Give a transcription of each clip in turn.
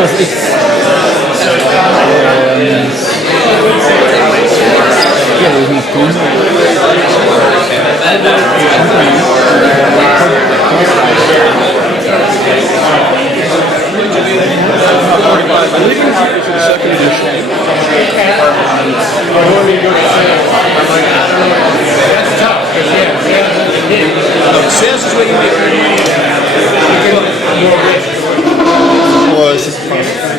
Sales is where you make your money.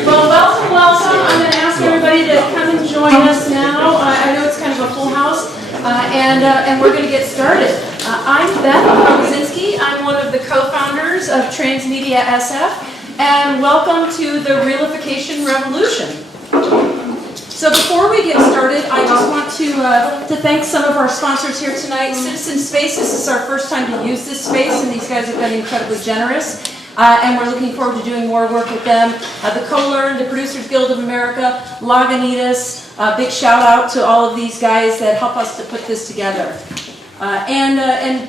Well, welcome. I'm going to ask everybody to come and join us now. I know it's kind of a full house, and we're going to get started. I'm Beth Kozinski. I'm one of the co-founders of transmediasf, and welcome to the realification revolution. So before we get started, I just want to thank some of our sponsors here tonight. Citizen Space, this is our first time to use this space, and these guys have been incredibly generous. And we're looking forward to doing more work with them. The Co-Learn, the Producers Guild of America, Lagunitas, big shout out to all of these guys that help us to put this together. And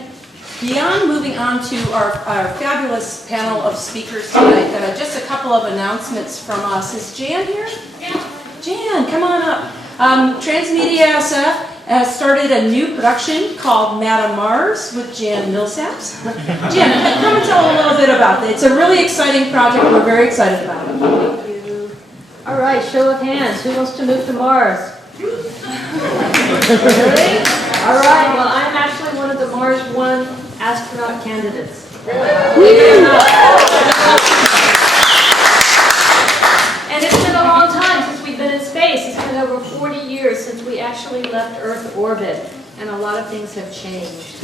beyond moving on to our fabulous panel of speakers tonight, just a couple of announcements from us. Is Jan here? Yeah. Jan, come on up. transmediasf has started a new production called Madame Mars with Jan Millsaps. Jan, come and tell a little bit about it. It's a really exciting project. We're very excited about it. Thank you. All right, show of hands. Who wants to move to Mars? Really? All right, well, I'm actually one of the Mars One astronaut candidates. Believe it or not. And it's been a long time since we've been in space. It's been over 40 years since we actually left Earth orbit, and a lot of things have changed.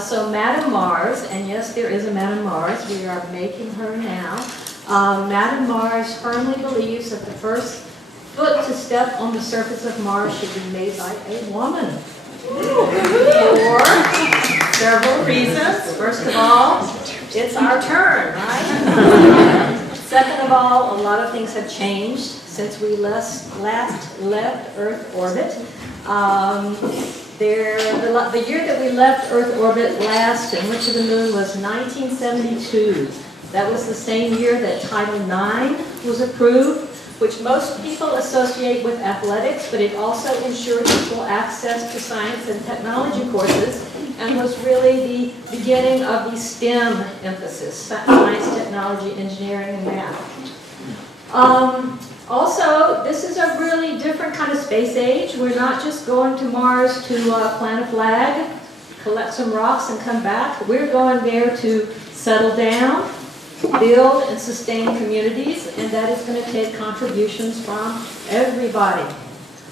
So Madame Mars, and yes, there is a Madame Mars. We are making her now. Madame Mars firmly believes that the first foot to step on the surface of Mars should be made by a woman. For several reasons. First of all, it's our turn, right? Second of all, a lot of things have changed since we last left Earth orbit. The year that we left Earth orbit last and went to the moon was 1972. That was the same year that Title IX was approved, which most people associate with athletics, but it also ensured equal access to science and technology courses, and was really the beginning of the STEM emphasis: science, technology, engineering, and math. Also, this is a really different kind of space age. We're not just going to Mars to plant a flag, collect some rocks, and come back. We're going there to settle down, build and sustain communities, and that is going to take contributions from everybody.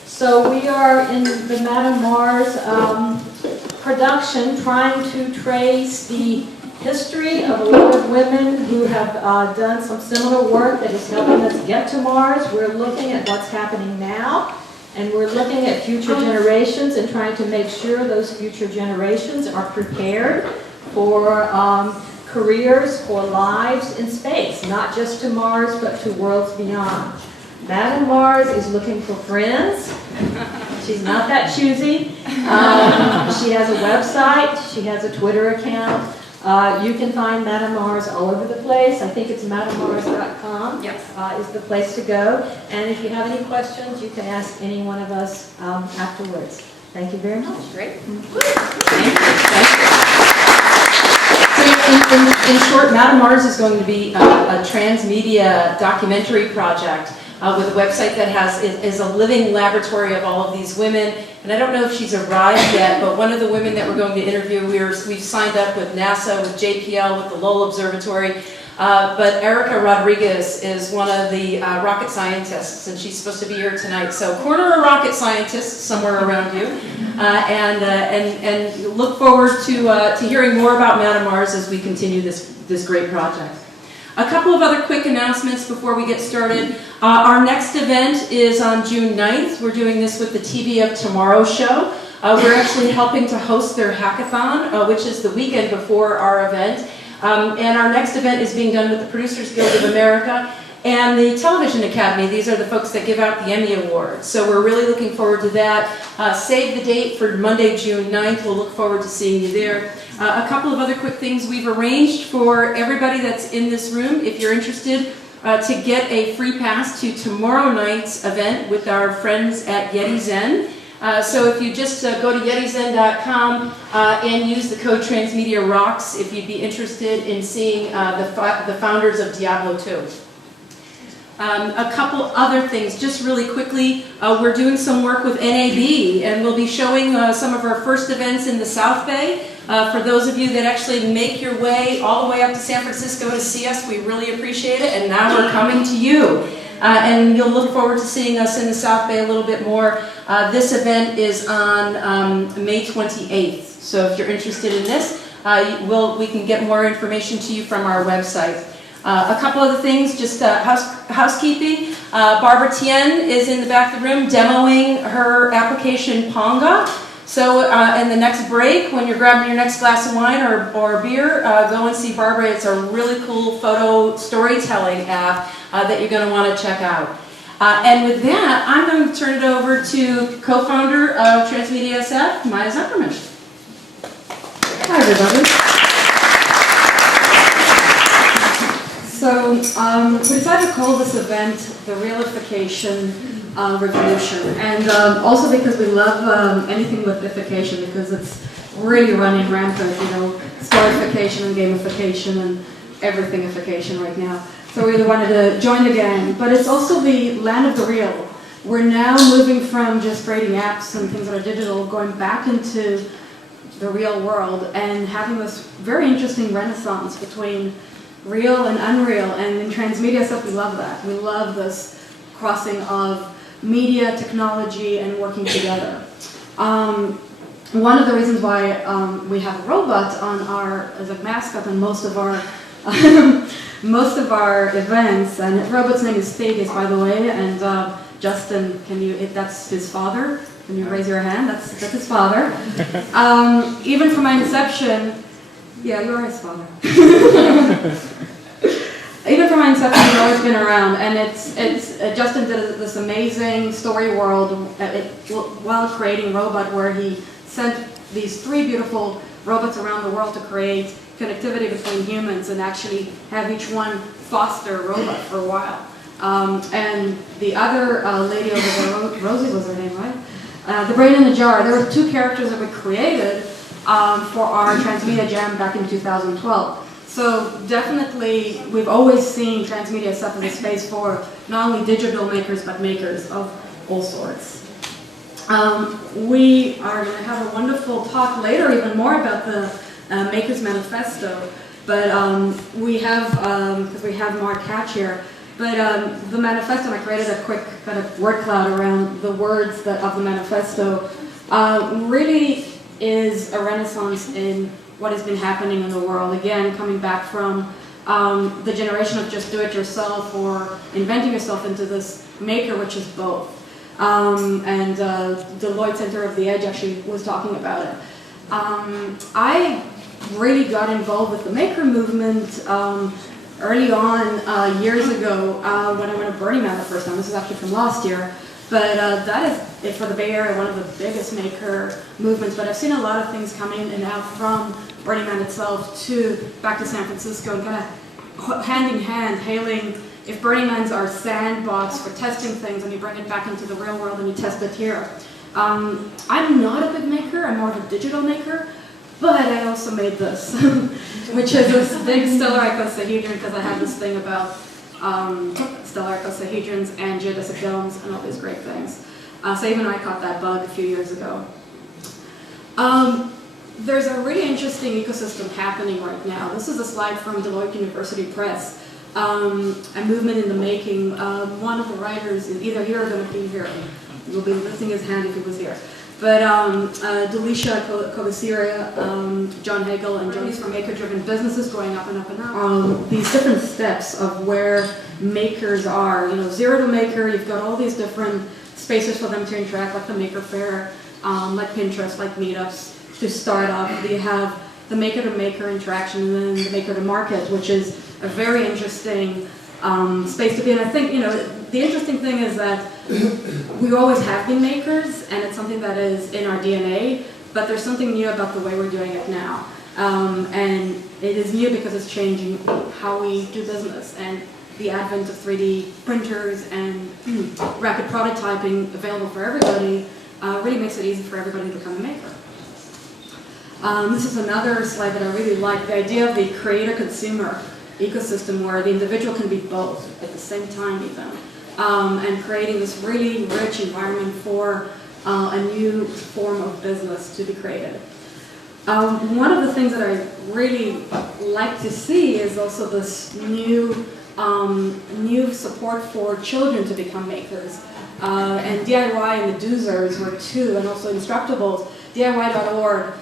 So we are in the Madame Mars production trying to trace the history of a lot of women who have done some similar work that is helping us get to Mars. We're looking at what's happening now, and we're looking at future generations and trying to make sure those future generations are prepared for careers, for lives in space, not just to Mars, but to worlds beyond. Madame Mars is looking for friends. She's not that choosy. She has a website. She has a Twitter account. You can find Madame Mars all over the place. I think it's madamemars.com is the place to go. And if you have any questions, you can ask any one of us afterwards. Thank you very much. Great. Thank you. In short, Madame Mars is going to be a transmedia documentary project with a website that is a living laboratory of all of these women. And I don't know if she's arrived yet, but one of the women that we're going to interview, we've signed up with NASA, with JPL, with the Lowell Observatory. But Erica Rodriguez is one of the rocket scientists, and she's supposed to be here tonight. So corner a rocket scientist somewhere around you, and look forward to hearing more about Madame Mars as we continue this great project. A couple of other quick announcements before we get started. Our next event is on June 9th. We're doing this with the TV of Tomorrow show. We're actually helping to host their hackathon, which is the weekend before our event. And our next event is being done with the Producers Guild of America and the Television Academy. These are the folks that give out the Emmy Awards. So we're really looking forward to that. Save the date for Monday, June 9th. We'll look forward to seeing you there. A couple of other quick things. We've arranged for everybody that's in this room, if you're interested, to get a free pass to tomorrow night's event with our friends at Yeti Zen. So if you just go to yetizen.com and use the code Transmedia Rocks if you'd be interested in seeing the founders of Diablo 2. A couple other things, just really quickly, we're doing some work with NAB, and we'll be showing some of our first events in the South Bay. For those of you that actually make your way all the way up to San Francisco to see us, we really appreciate it, and now we're coming to you. And you'll look forward to seeing us in the South Bay a little bit more. This event is on May 28th, so if you're interested in this, we can get more information to you from our website. A couple other things, just housekeeping. Barbara Tien is in the back of the room demoing her application Ponga. So in the next break, when you're grabbing your next glass of wine or beer, go and see Barbara. It's a really cool photo storytelling app that you're going to want to check out. And with that, I'm going to turn it over to co-founder of transmediasf, Maya Zuckerman. Hi, everybody. So we decided to call this event the Realification Revolution, and also because we love anything with ification, because it's really running rampant, you know, sportification and gamification and everythingification right now. So we really wanted to join the gang, but it's also the land of the real. We're now moving from just creating apps and things that are digital, going back into the real world and having this very interesting renaissance between real and unreal, and in transmediasf we love that. We love this crossing of media, technology, and working together. One of the reasons why we have a robot on as a mascot on most of our events, and the robot's name is Vegas, by the way, and Justin, that's his father. Can you raise your hand? That's his father. Even from my inception, yeah, you are his father. Even from my inception, he's always been around, and Justin did this amazing story world while creating Robot, where he sent these 3 beautiful robots around the world to create connectivity between humans and actually have each one foster a robot for a while. And the other lady over there, Rosie was her name, right? The Brain in the Jar. There were 2 characters that we created for our Transmedia Jam back in 2012. So definitely, we've always seen transmediasf as a space for not only digital makers, but makers of all sorts. We are going to have a wonderful talk later, even more about the Maker's Manifesto. But we have, because we have Mark Hatch here, but the manifesto, I created a quick kind of word cloud around the words of the manifesto, really is a renaissance in what has been happening in the world. Again, coming back from the generation of just do it yourself or inventing yourself into this maker, which is both. And Deloitte Center of the Edge actually was talking about it. I really got involved with the maker movement early on, years ago, when I went to Burning Man the first time. This is actually from last year. But that is, for the Bay Area, one of the biggest maker movements. But I've seen a lot of things coming in and out from Burning Man itself back to San Francisco, and kind of hand in hand, hailing if Burning Man's our sandbox for testing things, and you bring it back into the real world and you test it here. I'm not a big maker, I'm more of a digital maker, but I also made this, which is this big stellar icosahedron, because I have this thing about stellar icosahedrons and geodesic domes and all these great things. So even I caught that bug a few years ago. There's a really interesting ecosystem happening right now. This is a slide from Deloitte University Press, a movement in the making. One of the writers is either here or going to be here. He'll be lifting his hand if he was here. But Delisha Kovasiria, John Hagel, and Jonas from Maker-Driven Businesses going up and up and up. These different steps of where makers are. You know, zero to maker, you've got all these different spaces for them to interact, like the Maker Fair, like Pinterest, like meetups. To start off, you have the maker-to-maker interaction, and then the maker-to-market, which is a very interesting space to be in. I think, you know, the interesting thing is that we always have been makers, and it's something that is in our DNA, but there's something new about the way we're doing it now. And it is new because it's changing how we do business. And the advent of 3D printers and rapid prototyping available for everybody really makes it easy for everybody to become a maker. This is another slide that I really like, the idea of the creator-consumer ecosystem where the individual can be both at the same time even, and creating this really rich environment for a new form of business to be created. One of the things that I really like to see is also this new support for children to become makers. And DIY and the Doozers were two, and also Instructables. DIY.org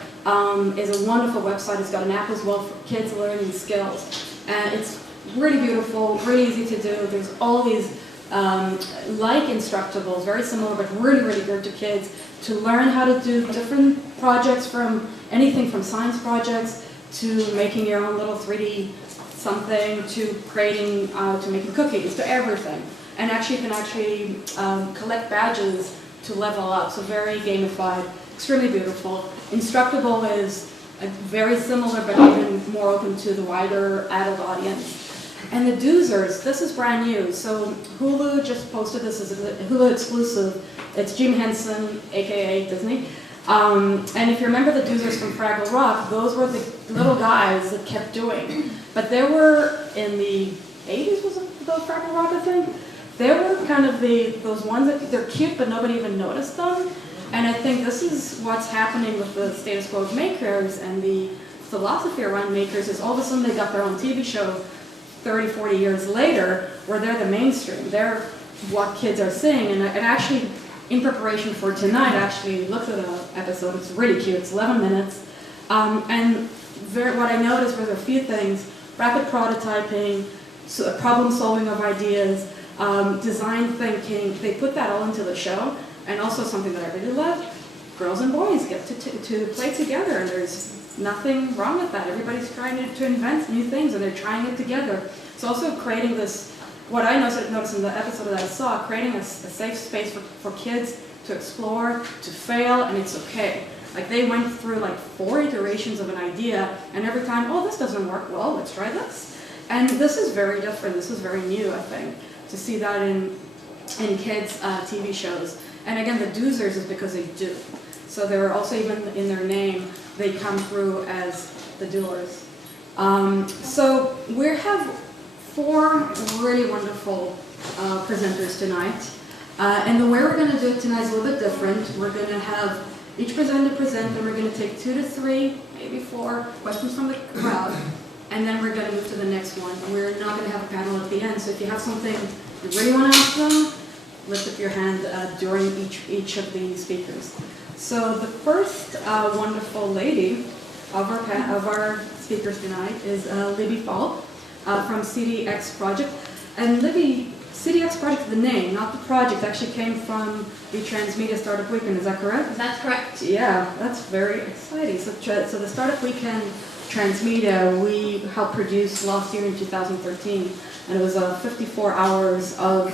is a wonderful website. It's got an app as well for kids learning skills. And it's really beautiful, really easy to do. There's all these, like Instructables, very similar, but really, really good to kids to learn how to do different projects, from anything from science projects to making your own little 3D something, to creating, to making cookies, to everything. And actually, you can collect badges to level up, so very gamified, extremely beautiful. Instructable is very similar, but even more open to the wider adult audience. And the Doozers, this is brand new. So Hulu just posted this as a Hulu exclusive. It's Jim Henson, AKA Disney. And if you remember the Doozers from Fraggle Rock, those were the little guys that kept doing. But there were, in the 80s was it the Fraggle Rock, I think? They were kind of those ones that they're cute, but nobody even noticed them. And I think this is what's happening with the status quo of makers and the philosophy around makers is all of a sudden they got their own TV show 30, 40 years later where they're the mainstream. They're what kids are seeing. And actually, in preparation for tonight, I actually looked at an episode. It's really cute. It's 11 minutes. And what I noticed was a few things. Rapid prototyping, problem solving of ideas, design thinking. They put that all into the show. And also something that I really love, girls and boys get to play together, and there's nothing wrong with that. Everybody's trying to invent new things, and they're trying it together. It's also creating this, what I noticed in the episode that I saw, creating a safe space for kids to explore, to fail, and it's okay. Like they went through like 4 iterations of an idea, and every time, oh, this doesn't work, well, let's try this. And this is very different. This is very new, I think, to see that in kids' TV shows. And again, the Doozers is because they do. So they were also, even in their name, they come through as the doers. So we have 4 really wonderful presenters tonight. And the way we're going to do it tonight is a little bit different. We're going to have each presenter present, and we're going to take 2 to 3, maybe 4 questions from the crowd. And then we're going to move to the next one. And we're not going to have a panel at the end. So if you have something you really want to ask them, lift up your hand during each of the speakers. So the first wonderful lady of our speakers tonight is Libby Falk from CDX Project. And Libby, CDX Project is the name, not the project, actually came from the Transmedia Startup Weekend, is that correct? That's correct. Yeah, that's very exciting. So the Startup Weekend Transmedia, we helped produce last year in 2013, and it was 54 hours of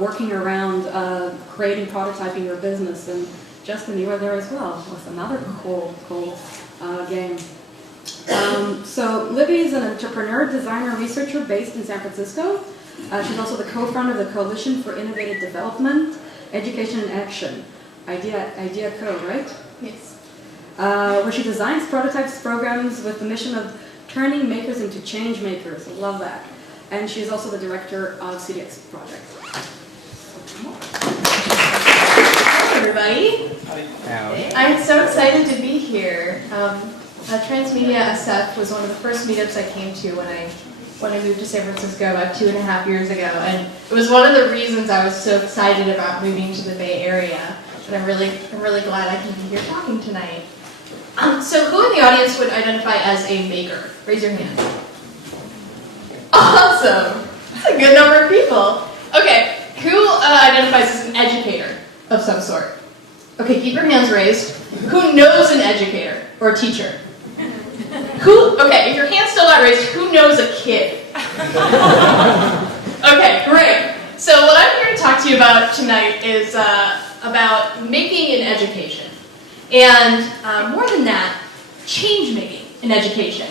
working around creating, prototyping your business, and Justin, you were there as well with another cool game. So Libby is an entrepreneur, designer, researcher based in San Francisco. She's also the co-founder of the Coalition for Innovative Development, Education and Action, Idea Co, right? Yes. Where she designs, prototypes, programs with the mission of turning makers into change makers. I love that. And she's also the director of CDX Project. Hi, everybody. Hi. I'm so excited to be here. Transmedia SF was one of the first meetups I came to when I moved to San Francisco about 2.5 years ago, and it was one of the reasons I was so excited about moving to the Bay Area. And I'm really glad I can be here talking tonight. So who in the audience would identify as a maker? Raise your hand. Awesome! That's a good number of people. Okay, who identifies as an educator of some sort? Okay, keep your hands raised. Who knows an educator or a teacher? Okay, if your hand's still not raised, who knows a kid? Okay, great. So what I'm here to talk to you about tonight is about making in education. And more than that, change making in education.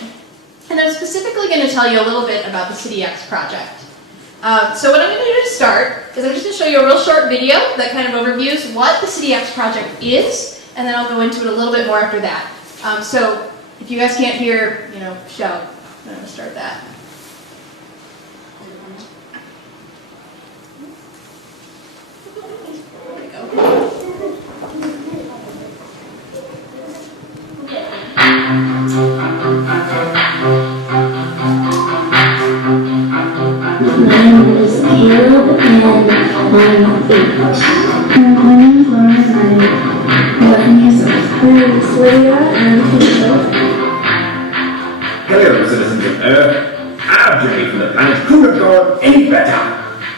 And I'm specifically going to tell you a little bit about the CDX project. So what I'm going to do to start is I'm just going to show you a real short video that kind of overviews what the CityX project is, and then I'll go into it a little bit more after that. So if you guys can't hear, shout. I'm going to start that. There we go. My name is Caleb, and I'm 8. My name is Lauren, and I'm 11 years old. My name is Lydia, and I'm 2 years old. Hello, citizens of Earth. Our journey from the planet couldn't have gone any better.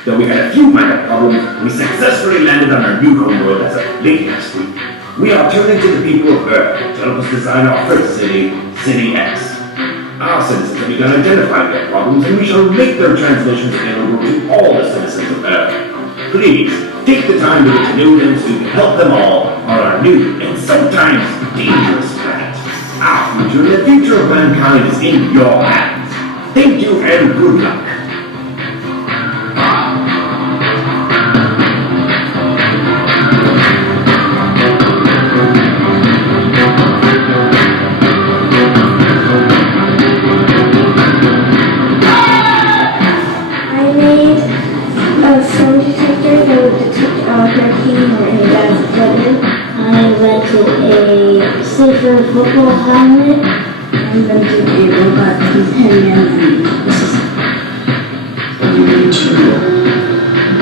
Though we had a few minor problems, we successfully landed on our new homeworld as of late last week. We are turning to the people of Earth to help us design our first city, City X. Our citizens have begun identifying their problems, and we shall make their translations available to all the citizens of Earth. Please, take the time to get to know them so we can help them all on our new and sometimes dangerous planet. Our future and the future of mankind is in your hands. Thank you and good luck. I made a phone detector that would detect all hurricanes or any bad weather. I invented a safer football helmet. I invented a robot companion, You need to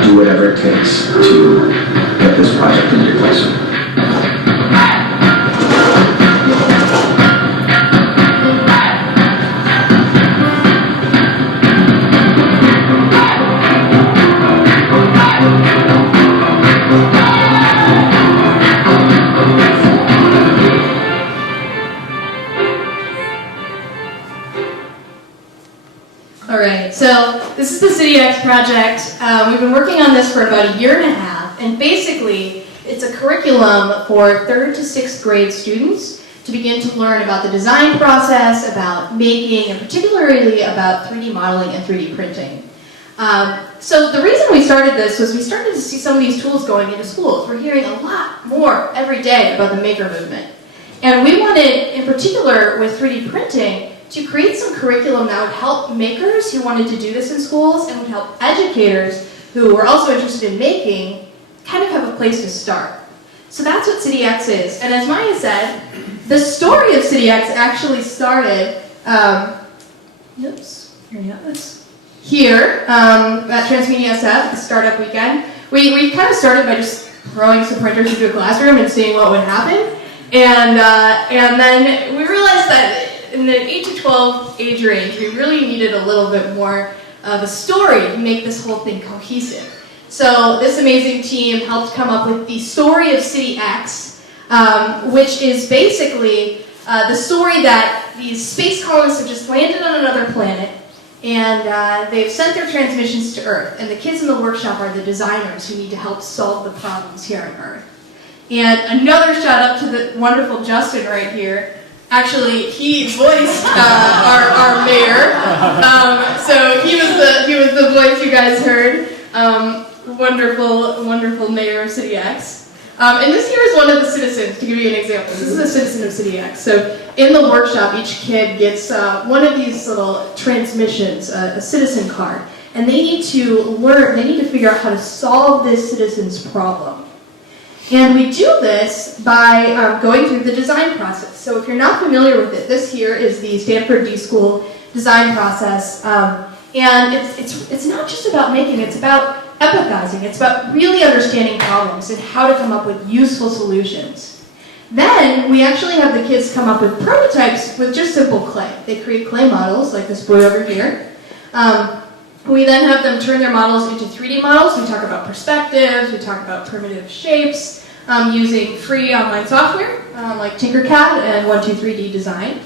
do whatever it takes to get this project into place. Alright, so this is the CityX project. We've been working on this for about a year and a half, and basically it's a curriculum for 3rd to 6th grade students to begin to learn about the design process, about making, and particularly about 3D modeling and 3D printing. So the reason we started this was we started to see some of these tools going into schools. We're hearing a lot more every day about the maker movement. And we wanted, in particular with 3D printing, to create some curriculum that would help makers who wanted to do this in schools and would help educators who were also interested in making kind of have a place to start. So that's what CityX is. And as Maya said, the story of CityX actually started, here at transmediasf, the startup weekend. We kind of started by just throwing some printers into a classroom and seeing what would happen. And then we realized that in the 8 to 12 age range, we really needed a little bit more of a story to make this whole thing cohesive. So this amazing team helped come up with the story of CityX, which is basically the story that these space colonists have just landed on another planet, and they've sent their transmissions to Earth, and the kids in the workshop are the designers who need to help solve the problems here on Earth. And another shout out to the wonderful Justin right here. Actually, he voiced our mayor, so he was the voice you guys heard. Wonderful mayor of CityX. And this here is one of the citizens, to give you an example. This is a citizen of CityX. So in the workshop, each kid gets one of these little transmissions, a citizen card, and they need to figure out how to solve this citizen's problem. And we do this by going through the design process. So if you're not familiar with it, this here is the Stanford D-School design process. And it's not just about making, it's about empathizing. It's about really understanding problems and how to come up with useful solutions. Then we actually have the kids come up with prototypes with just simple clay. They create clay models like this boy over here. We then have them turn their models into 3D models. We talk about perspectives, we talk about primitive shapes, using free online software like Tinkercad and 123D Design.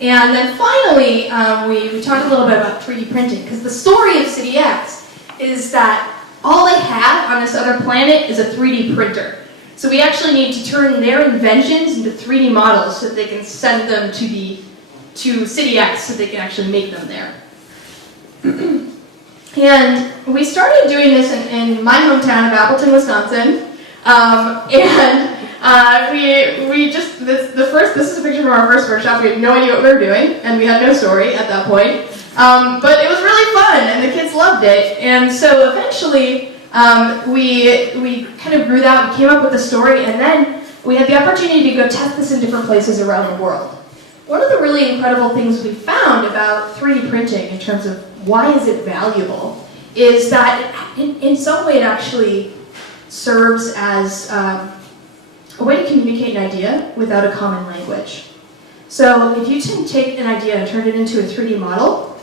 And then finally, we talk a little bit about 3D printing, because the story of CityX is that all they have on this other planet is a 3D printer. So we actually need to turn their inventions into 3D models so that they can send them to CityX so they can actually make them there. And we started doing this in my hometown of Appleton, Wisconsin. This is a picture from our first workshop. We had no idea what we were doing, and we had no story at that point. But it was really fun, and the kids loved it. And so eventually, we kind of grew that, we came up with a story, and then we had the opportunity to go test this in different places around the world. One of the really incredible things we found about 3D printing in terms of why is it valuable is that in some way it actually serves as a way to communicate an idea without a common language. So if you can take an idea and turn it into a 3D model,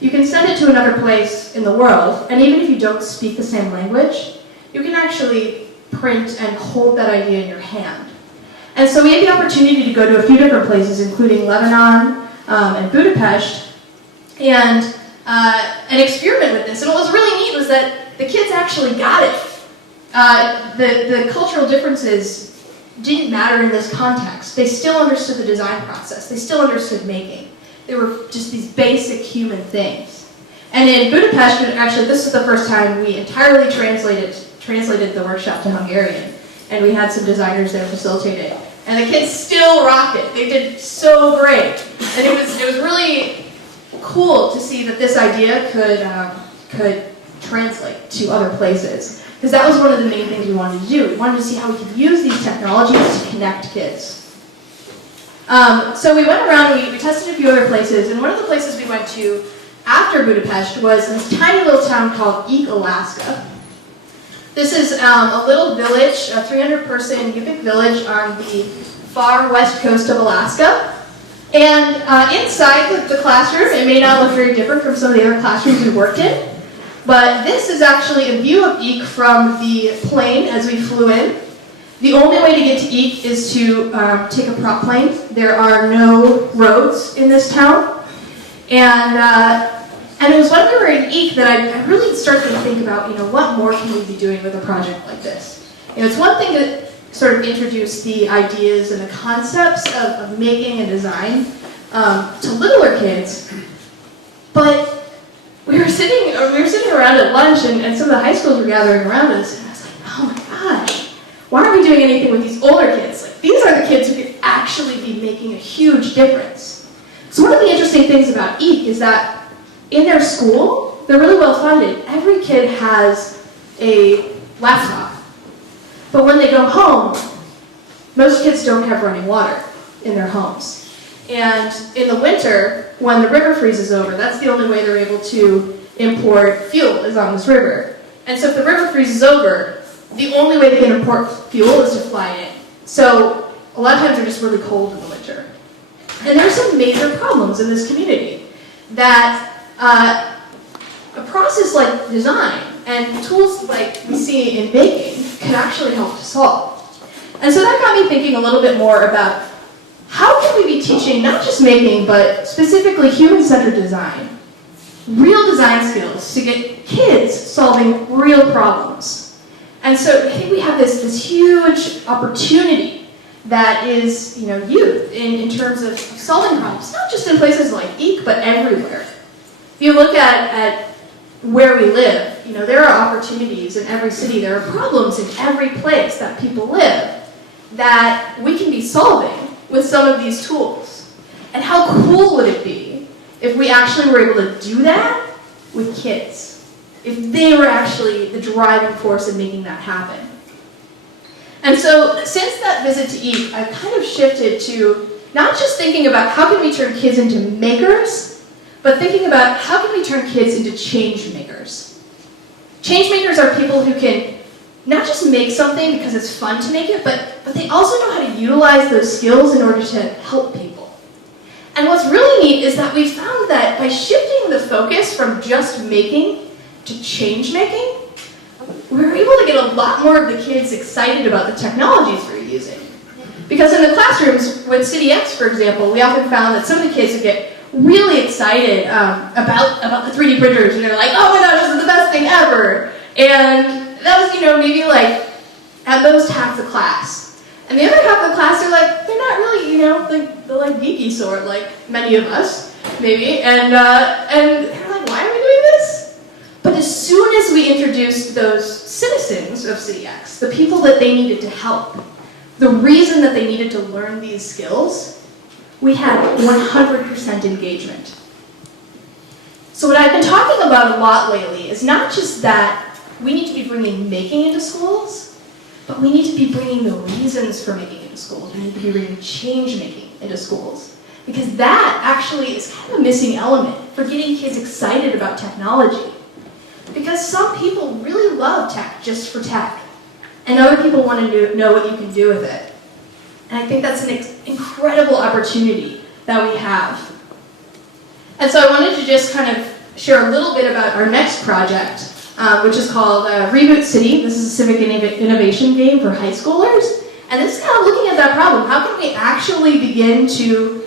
you can send it to another place in the world, and even if you don't speak the same language, you can actually print and hold that idea in your hand. And so we had the opportunity to go to a few different places, including Lebanon and Budapest, and experiment with this. And what was really neat was that the kids actually got it. The cultural differences didn't matter in this context. They still understood the design process. They still understood making. They were just these basic human things. And in Budapest, actually, this is the first time we entirely translated the workshop to Hungarian. And we had some designers there facilitate it. And the kids still rocked it. They did so great. And it was really cool to see that this idea could translate to other places. Because that was one of the main things we wanted to do. We wanted to see how we could use these technologies to connect kids. So we went around, we tested a few other places, and one of the places we went to after Budapest was this tiny little town called Eek, Alaska. This is a little village, a 300-person Yupik village on the far west coast of Alaska. And inside the classroom, it may not look very different from some of the other classrooms we worked in, but this is actually a view of Eek from the plane as we flew in. The only way to get to Eek is to take a prop plane. There are no roads in this town. And it was when we were in Eek that I really started to think about, what more can we be doing with a project like this? It's one thing to sort of introduce the ideas and the concepts of making and design to littler kids, but we were sitting around at lunch, and some of the high schools were gathering around us, and I was like, oh my gosh, why aren't we doing anything with these older kids? Like, these are the kids who could actually be making a huge difference. So one of the interesting things about Eek is that in their school, they're really well funded. Every kid has a laptop. But when they go home, most kids don't have running water in their homes. And in the winter, when the river freezes over, that's the only way they're able to import fuel is on this river. And so if the river freezes over, the only way they can import fuel is to fly in. So a lot of times they're just really cold in the winter. And there are some major problems in this community that a process like design and tools like we see in baking can actually help to solve. And so that got me thinking a little bit more about how can we be teaching not just making, but specifically human-centered design, real design skills to get kids solving real problems. And so I think we have this huge opportunity that is, youth in terms of solving problems, not just in places like Eek, but everywhere. If you look at where we live, there are opportunities in every city, there are problems in every place that people live that we can be solving with some of these tools. And how cool would it be if we actually were able to do that with kids? If they were actually the driving force in making that happen. And so since that visit to Eek, I've kind of shifted to not just thinking about how can we turn kids into makers, but thinking about how can we turn kids into change makers. Change makers are people who can not just make something because it's fun to make it, but they also know how to utilize those skills in order to help people. And what's really neat is that we found that by shifting the focus from just making to change making, we were able to get a lot more of the kids excited about the technologies we were using. Because in the classrooms with City X, for example, we often found that some of the kids would get really excited about the 3D printers, and they're like, oh my gosh, this is the best thing ever. And that was, maybe like at most half the class. And the other half of the class, they're not really, they're like geeky sort, like many of us, maybe. And they're like, why are we doing this? But as soon as we introduced those citizens of City X, the people that they needed to help, the reason that they needed to learn these skills, we had 100% engagement. So what I've been talking about a lot lately is not just that we need to be bringing making into schools, but we need to be bringing the reasons for making into schools. We need to be bringing change making into schools. Because that actually is kind of a missing element for getting kids excited about technology. Because some people really love tech just for tech, and other people want to know what you can do with it. And I think that's an incredible opportunity that we have. And so I wanted to just kind of share a little bit about our next project, which is called Reboot City. This is a civic innovation game for high schoolers. And this is kind of looking at that problem. How can we actually begin to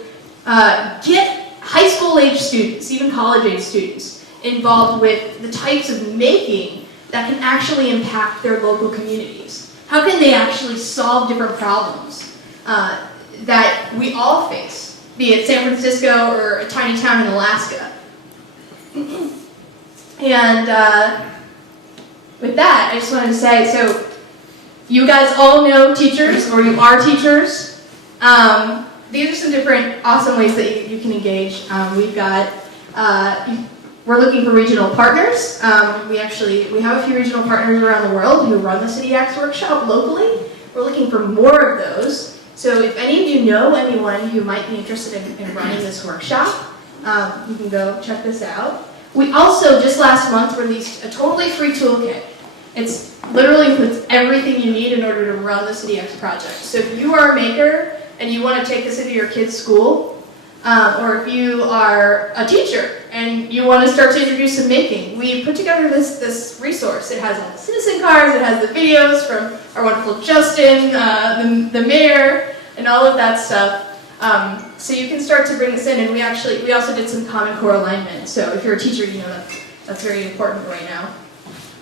get high school age students, even college age students, involved with the types of making that can actually impact their local communities? How can they actually solve different problems that we all face, be it San Francisco or a tiny town in Alaska? And with that, I just wanted to say, so you guys all know teachers, or you are teachers. These are some different awesome ways that you can engage. We've got, we're looking for regional partners. We have a few regional partners around the world who run the City X workshop locally. We're looking for more of those. So if any of you know anyone who might be interested in running this workshop, you can go check this out. We also, just last month, released a totally free toolkit. It's literally includes everything you need in order to run the City X project. So if you are a maker and you want to take this into your kid's school, or if you are a teacher and you want to start to introduce some making, we put together this resource. It has all the citizen cards, it has the videos from our wonderful Justin, the mayor, and all of that stuff. So you can start to bring this in, and we also did some Common Core alignment. So if you're a teacher, you know that's very important right now.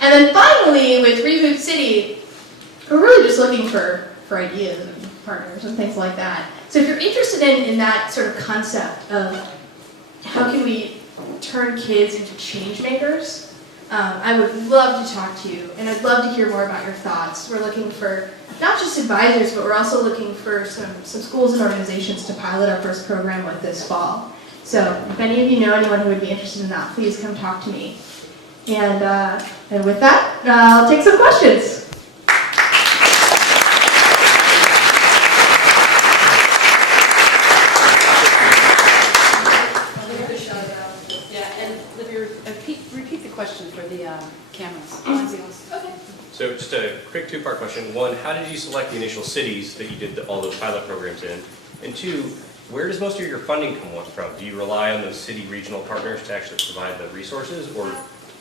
And then finally, with Reboot City, we're really just looking for ideas and partners and things like that. So if you're interested in that sort of concept of how can we turn kids into change makers, I would love to talk to you, and I'd love to hear more about your thoughts. We're looking for not just advisors, but we're also looking for some schools and organizations to pilot our first program with this fall. So if any of you know anyone who would be interested in that, please come talk to me. And with that, I'll take some questions. Repeat the question for the cameras. Okay. So just a quick two-part question. One, how did you select the initial cities that you did all those pilot programs in? And two, where does most of your funding come from? Do you rely on those city regional partners to actually provide the resources, or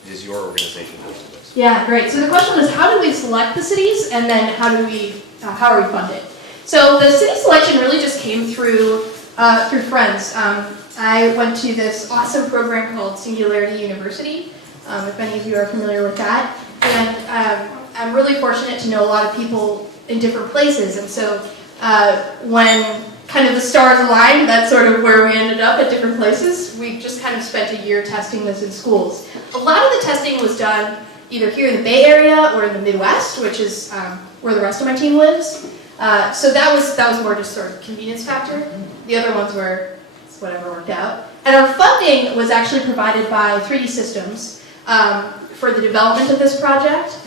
does your organization do this? Yeah, great. So the question was, how do we select the cities, and then how are we funded? So the city selection really just came through friends. I went to this awesome program called Singularity University, if any of you are familiar with that. And I'm really fortunate to know a lot of people in different places. And so when kind of the stars aligned, that's sort of where we ended up at different places. We just kind of spent a year testing this in schools. A lot of the testing was done either here in the Bay Area or in the Midwest, which is where the rest of my team lives. So that was more just sort of convenience factor. The other ones were whatever worked out. And our funding was actually provided by 3D Systems for the development of this project.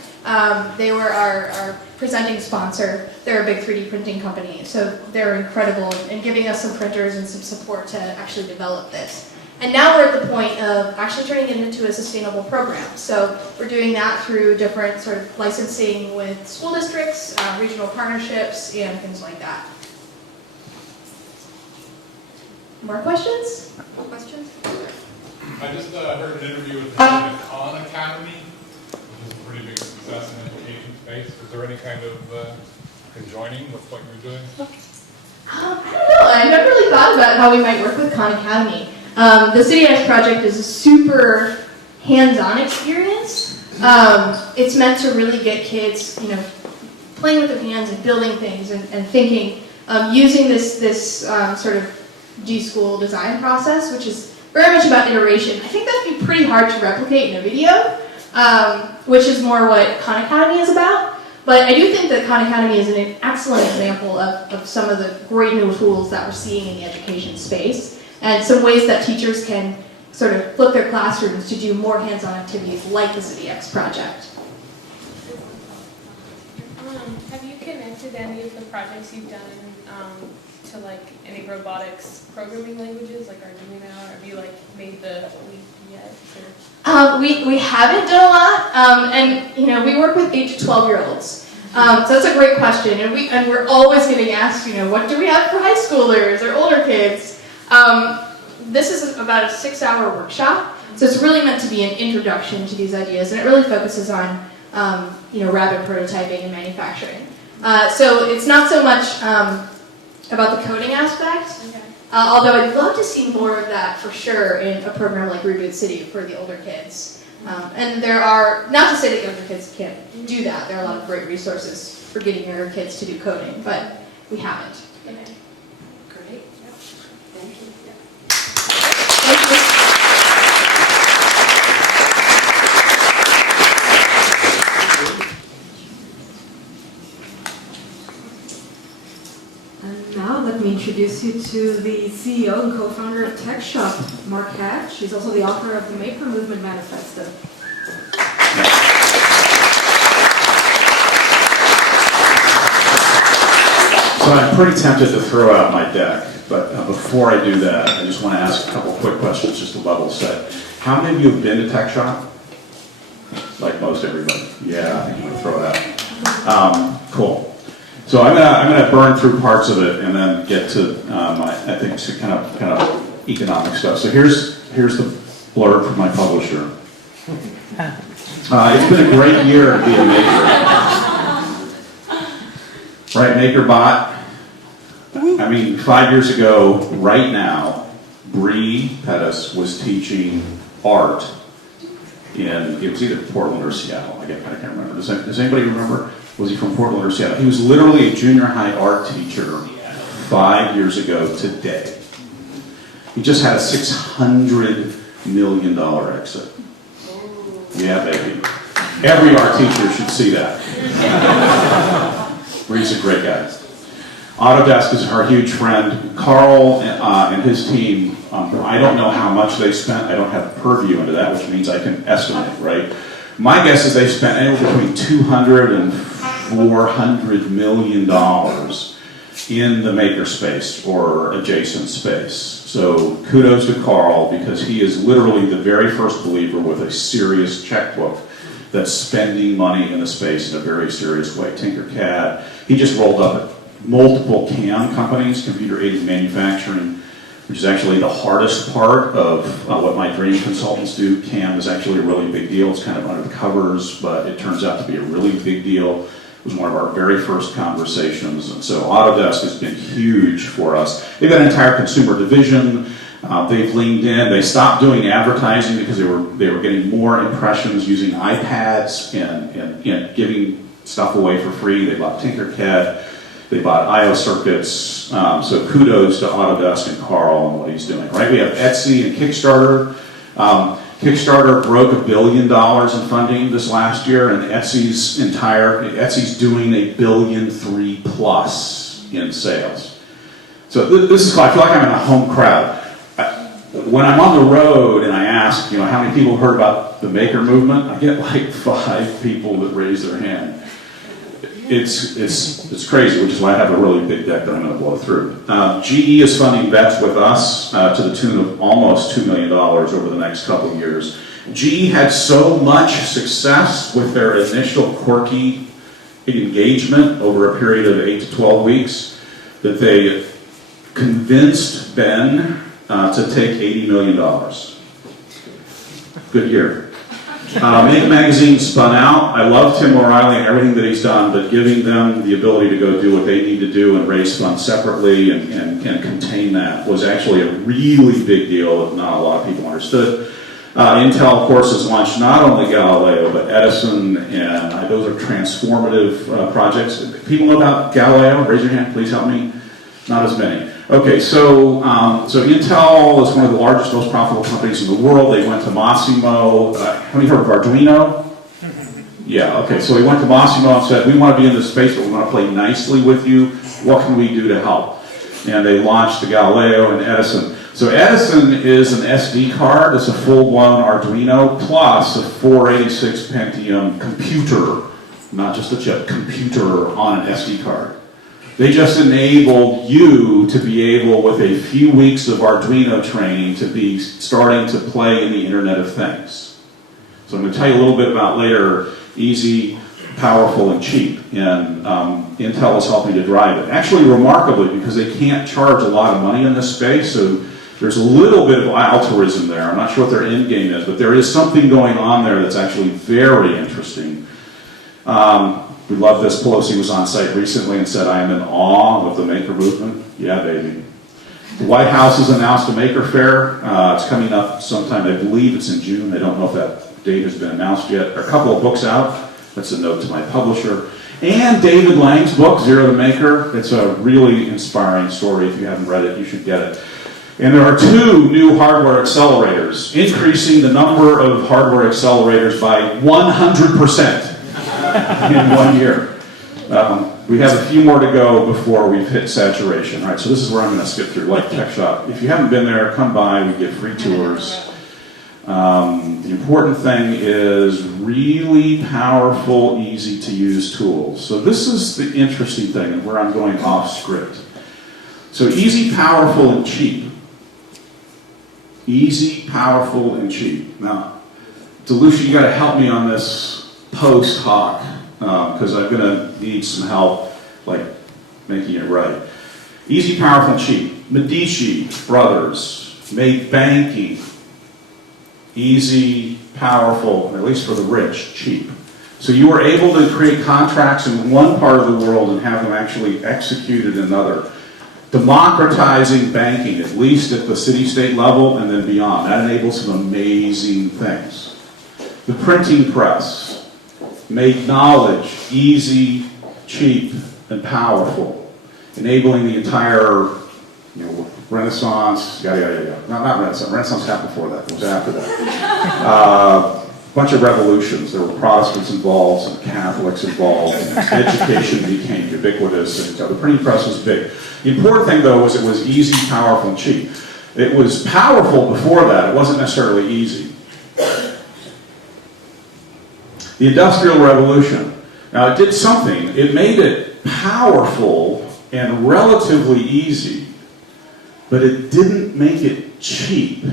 They were our presenting sponsor. They're a big 3D printing company, so they're incredible in giving us some printers and some support to actually develop this. And now we're at the point of actually turning it into a sustainable program. So we're doing that through different sort of licensing with school districts, regional partnerships, and things like that. More questions? I just heard an interview with the Khan Academy, which is a pretty big success in education space. Is there any kind of conjoining with what you're doing? I don't know. I never really thought about how we might work with Khan Academy. The City X project is a super hands-on experience. It's meant to really get kids, playing with their hands and building things and thinking, using this sort of G-School design process, which is very much about iteration. I think that'd be pretty hard to replicate in a video, which is more what Khan Academy is about. But I do think that Khan Academy is an excellent example of some of the great new tools that we're seeing in the education space, and some ways that teachers can sort of flip their classrooms to do more hands-on activities like the CityX project. Have you connected any of the projects you've done to like any robotics programming languages like Arduino? Have you like made the leap yet? We haven't done a lot, and you know we work with 8 to 12-year-olds, so that's a great question, and we're always getting asked, you know, what do we have for high schoolers or older kids? This is about a 6-hour workshop, so it's really meant to be an introduction to these ideas, and it really focuses on you know, rapid prototyping and manufacturing. So it's not so much about the coding aspect, although I'd love to see more of that for sure in a program like Reboot City for the older kids. And there are, not to say that younger kids can't do that, there are a lot of great resources for getting younger kids to do coding, but we haven't. Okay. Great. Yep. Thank you. Yep. Thank you. And now let me introduce you to the CEO and co-founder of Tech Shop, Mark Hatch. He's also the author of the Maker Movement Manifesto. So I'm pretty tempted to throw out my deck, but before I do that, I just want to ask a couple quick questions just to level set. How many of you have been to Tech Shop? Like most everybody. Yeah, I think I'm going to throw it out. Cool. So I'm gonna burn through parts of it and then get to I think some kind of economic stuff. So here's the blurb from my publisher. It's been a great year to be a maker. Right, MakerBot. I mean, 5 years ago, right now, Bree Pettis was teaching art it was either Portland or Seattle. I can't remember. Does anybody remember? Was he from Portland or Seattle? He was literally a junior high art teacher 5 years ago today. He just had a $600 million exit. Yeah, baby. Every art teacher should see that. Bree's a great guy. Autodesk is our huge friend. Carl and his team, I don't know how much they spent. I don't have purview into that, which means I can estimate, right? My guess is they spent anywhere between $200 and $400 million in the maker space or adjacent space. So kudos to Carl, because he is literally the very first believer with a serious checkbook that's spending money in the space in a very serious way. Tinkercad, he just rolled up at multiple CAM companies, computer-aided manufacturing, which is actually the hardest part of what my dream consultants do. CAM is actually a really big deal. It's kind of under the covers, but it turns out to be a really big deal. It was one of our very first conversations, and so Autodesk has been huge for us. They've got an entire consumer division. They've leaned in. They stopped doing advertising because they were getting more impressions using iPads and giving stuff away for free. They bought Tinkercad. They bought IO Circuits. So kudos to Autodesk and Carl and what he's doing. Right? We have Etsy and Kickstarter. Kickstarter broke $1 billion in funding this last year, and Etsy's doing $1.3 billion plus in sales. So this is cool. I feel like I'm in a home crowd. When I'm on the road and I ask, how many people heard about the maker movement, I get like 5 people that raise their hand. It's crazy, which is why I have a really big deck that I'm going to blow through. GE is funding bets with us to the tune of almost $2 million over the next couple of years. GE had so much success with their initial quirky engagement over a period of 8 to 12 weeks that they convinced Ben to take $80 million. Good year. Make Magazine spun out. I love Tim O'Reilly and everything that he's done, but giving them the ability to go do what they need to do and raise funds separately and contain that was actually a really big deal that not a lot of people understood. Intel, of course, has launched not only Galileo, but Edison, and those are transformative projects. People know about Galileo? Raise your hand, please help me. Not as many. Okay, so Intel is one of the largest, most profitable companies in the world. They went to Massimo. How many heard of Arduino? Yeah, okay, so he went to Massimo and said, we want to be in this space, but we want to play nicely with you. What can we do to help? And they launched the Galileo and Edison. So Edison is an SD card. It's a full-blown Arduino plus a 486 Pentium computer, not just a chip, computer on an SD card. They just enabled you to be able, with a few weeks of Arduino training, to be starting to play in the Internet of Things. So I'm going to tell you a little bit about later, easy, powerful, and cheap, and Intel is helping to drive it. Actually, remarkably, because they can't charge a lot of money in this space, so there's a little bit of altruism there. I'm not sure what their end game is, but there is something going on there that's actually very interesting. We love this. Pelosi was on site recently and said, I am in awe of the maker movement. Yeah, baby. The White House has announced a maker fair. It's coming up sometime, I believe it's in June. I don't know if that date has been announced yet. There are a couple of books out. That's a note to my publisher. And David Lang's book, Zero to Maker. It's a really inspiring story. If you haven't read it, you should get it. And there are 2 new hardware accelerators, increasing the number of hardware accelerators by 100% in 1 year. We have a few more to go before we've hit saturation. All right, so this is where I'm going to skip through, like Tech Shop. If you haven't been there, come by. We give free tours. The important thing is really powerful, easy-to-use tools. So this is the interesting thing, and where I'm going off script. So easy, powerful, and cheap. Easy, powerful, and cheap. Now, DeLucia, you got to help me on this post hoc, because I'm going to need some help, like making it right. Easy, powerful, and cheap. Medici brothers made banking easy, powerful, at least for the rich, cheap. So you were able to create contracts in one part of the world and have them actually executed in another. Democratizing banking, at least at the city-state level and then beyond. That enables some amazing things. The printing press made knowledge easy, cheap, and powerful, enabling the entire Renaissance, yada, yada, yada. Not Renaissance. Renaissance happened before that. It was after that. Bunch of revolutions. There were Protestants involved, some Catholics involved. Education became ubiquitous, and the printing press was big. The important thing, though, was it was easy, powerful, and cheap. It was powerful before that. It wasn't necessarily easy. The Industrial Revolution. Now, it did something. It made it powerful and relatively easy, but it didn't make it cheap.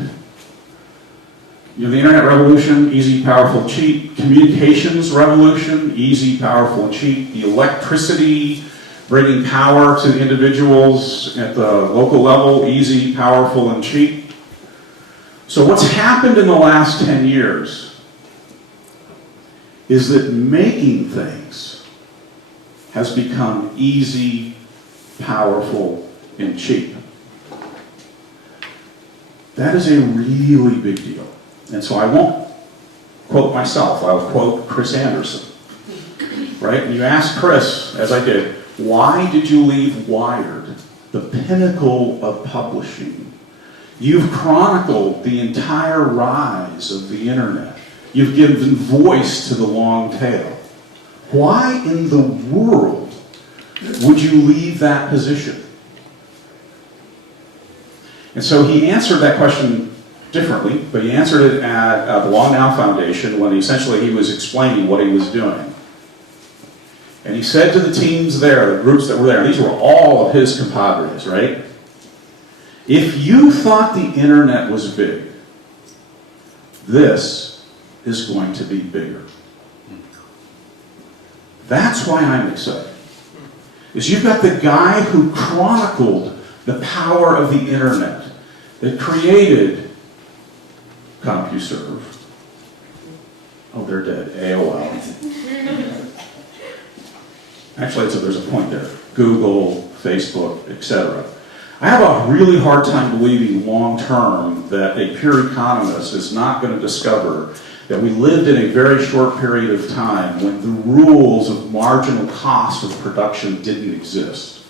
You know, the Internet Revolution, easy, powerful, cheap. Communications Revolution, easy, powerful, and cheap. The electricity, bringing power to the individuals at the local level, easy, powerful, and cheap. So what's happened in the last 10 years is that making things has become easy, powerful, and cheap. That is a really big deal. And so I won't quote myself, I'll quote Chris Anderson. Right? And you ask Chris, as I did, why did you leave Wired, the pinnacle of publishing? You've chronicled the entire rise of the internet. You've given voice to the long tail. Why in the world would you leave that position? And so he answered that question differently, but he answered it at the Long Now Foundation when essentially he was explaining what he was doing. And he said to the teams there, the groups that were there, these were all of his compadres, right? If you thought the internet was big, this is going to be bigger. That's why I'm excited. Is you've got the guy who chronicled the power of the internet that created CompuServe. Oh, they're dead. AOL. Actually, there's a point there. Google, Facebook, etc. I have a really hard time believing long-term that a pure economist is not going to discover that we lived in a very short period of time when the rules of marginal cost of production didn't exist.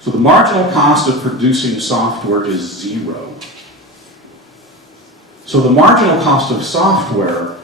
So the marginal cost of producing software is zero. So the marginal cost of software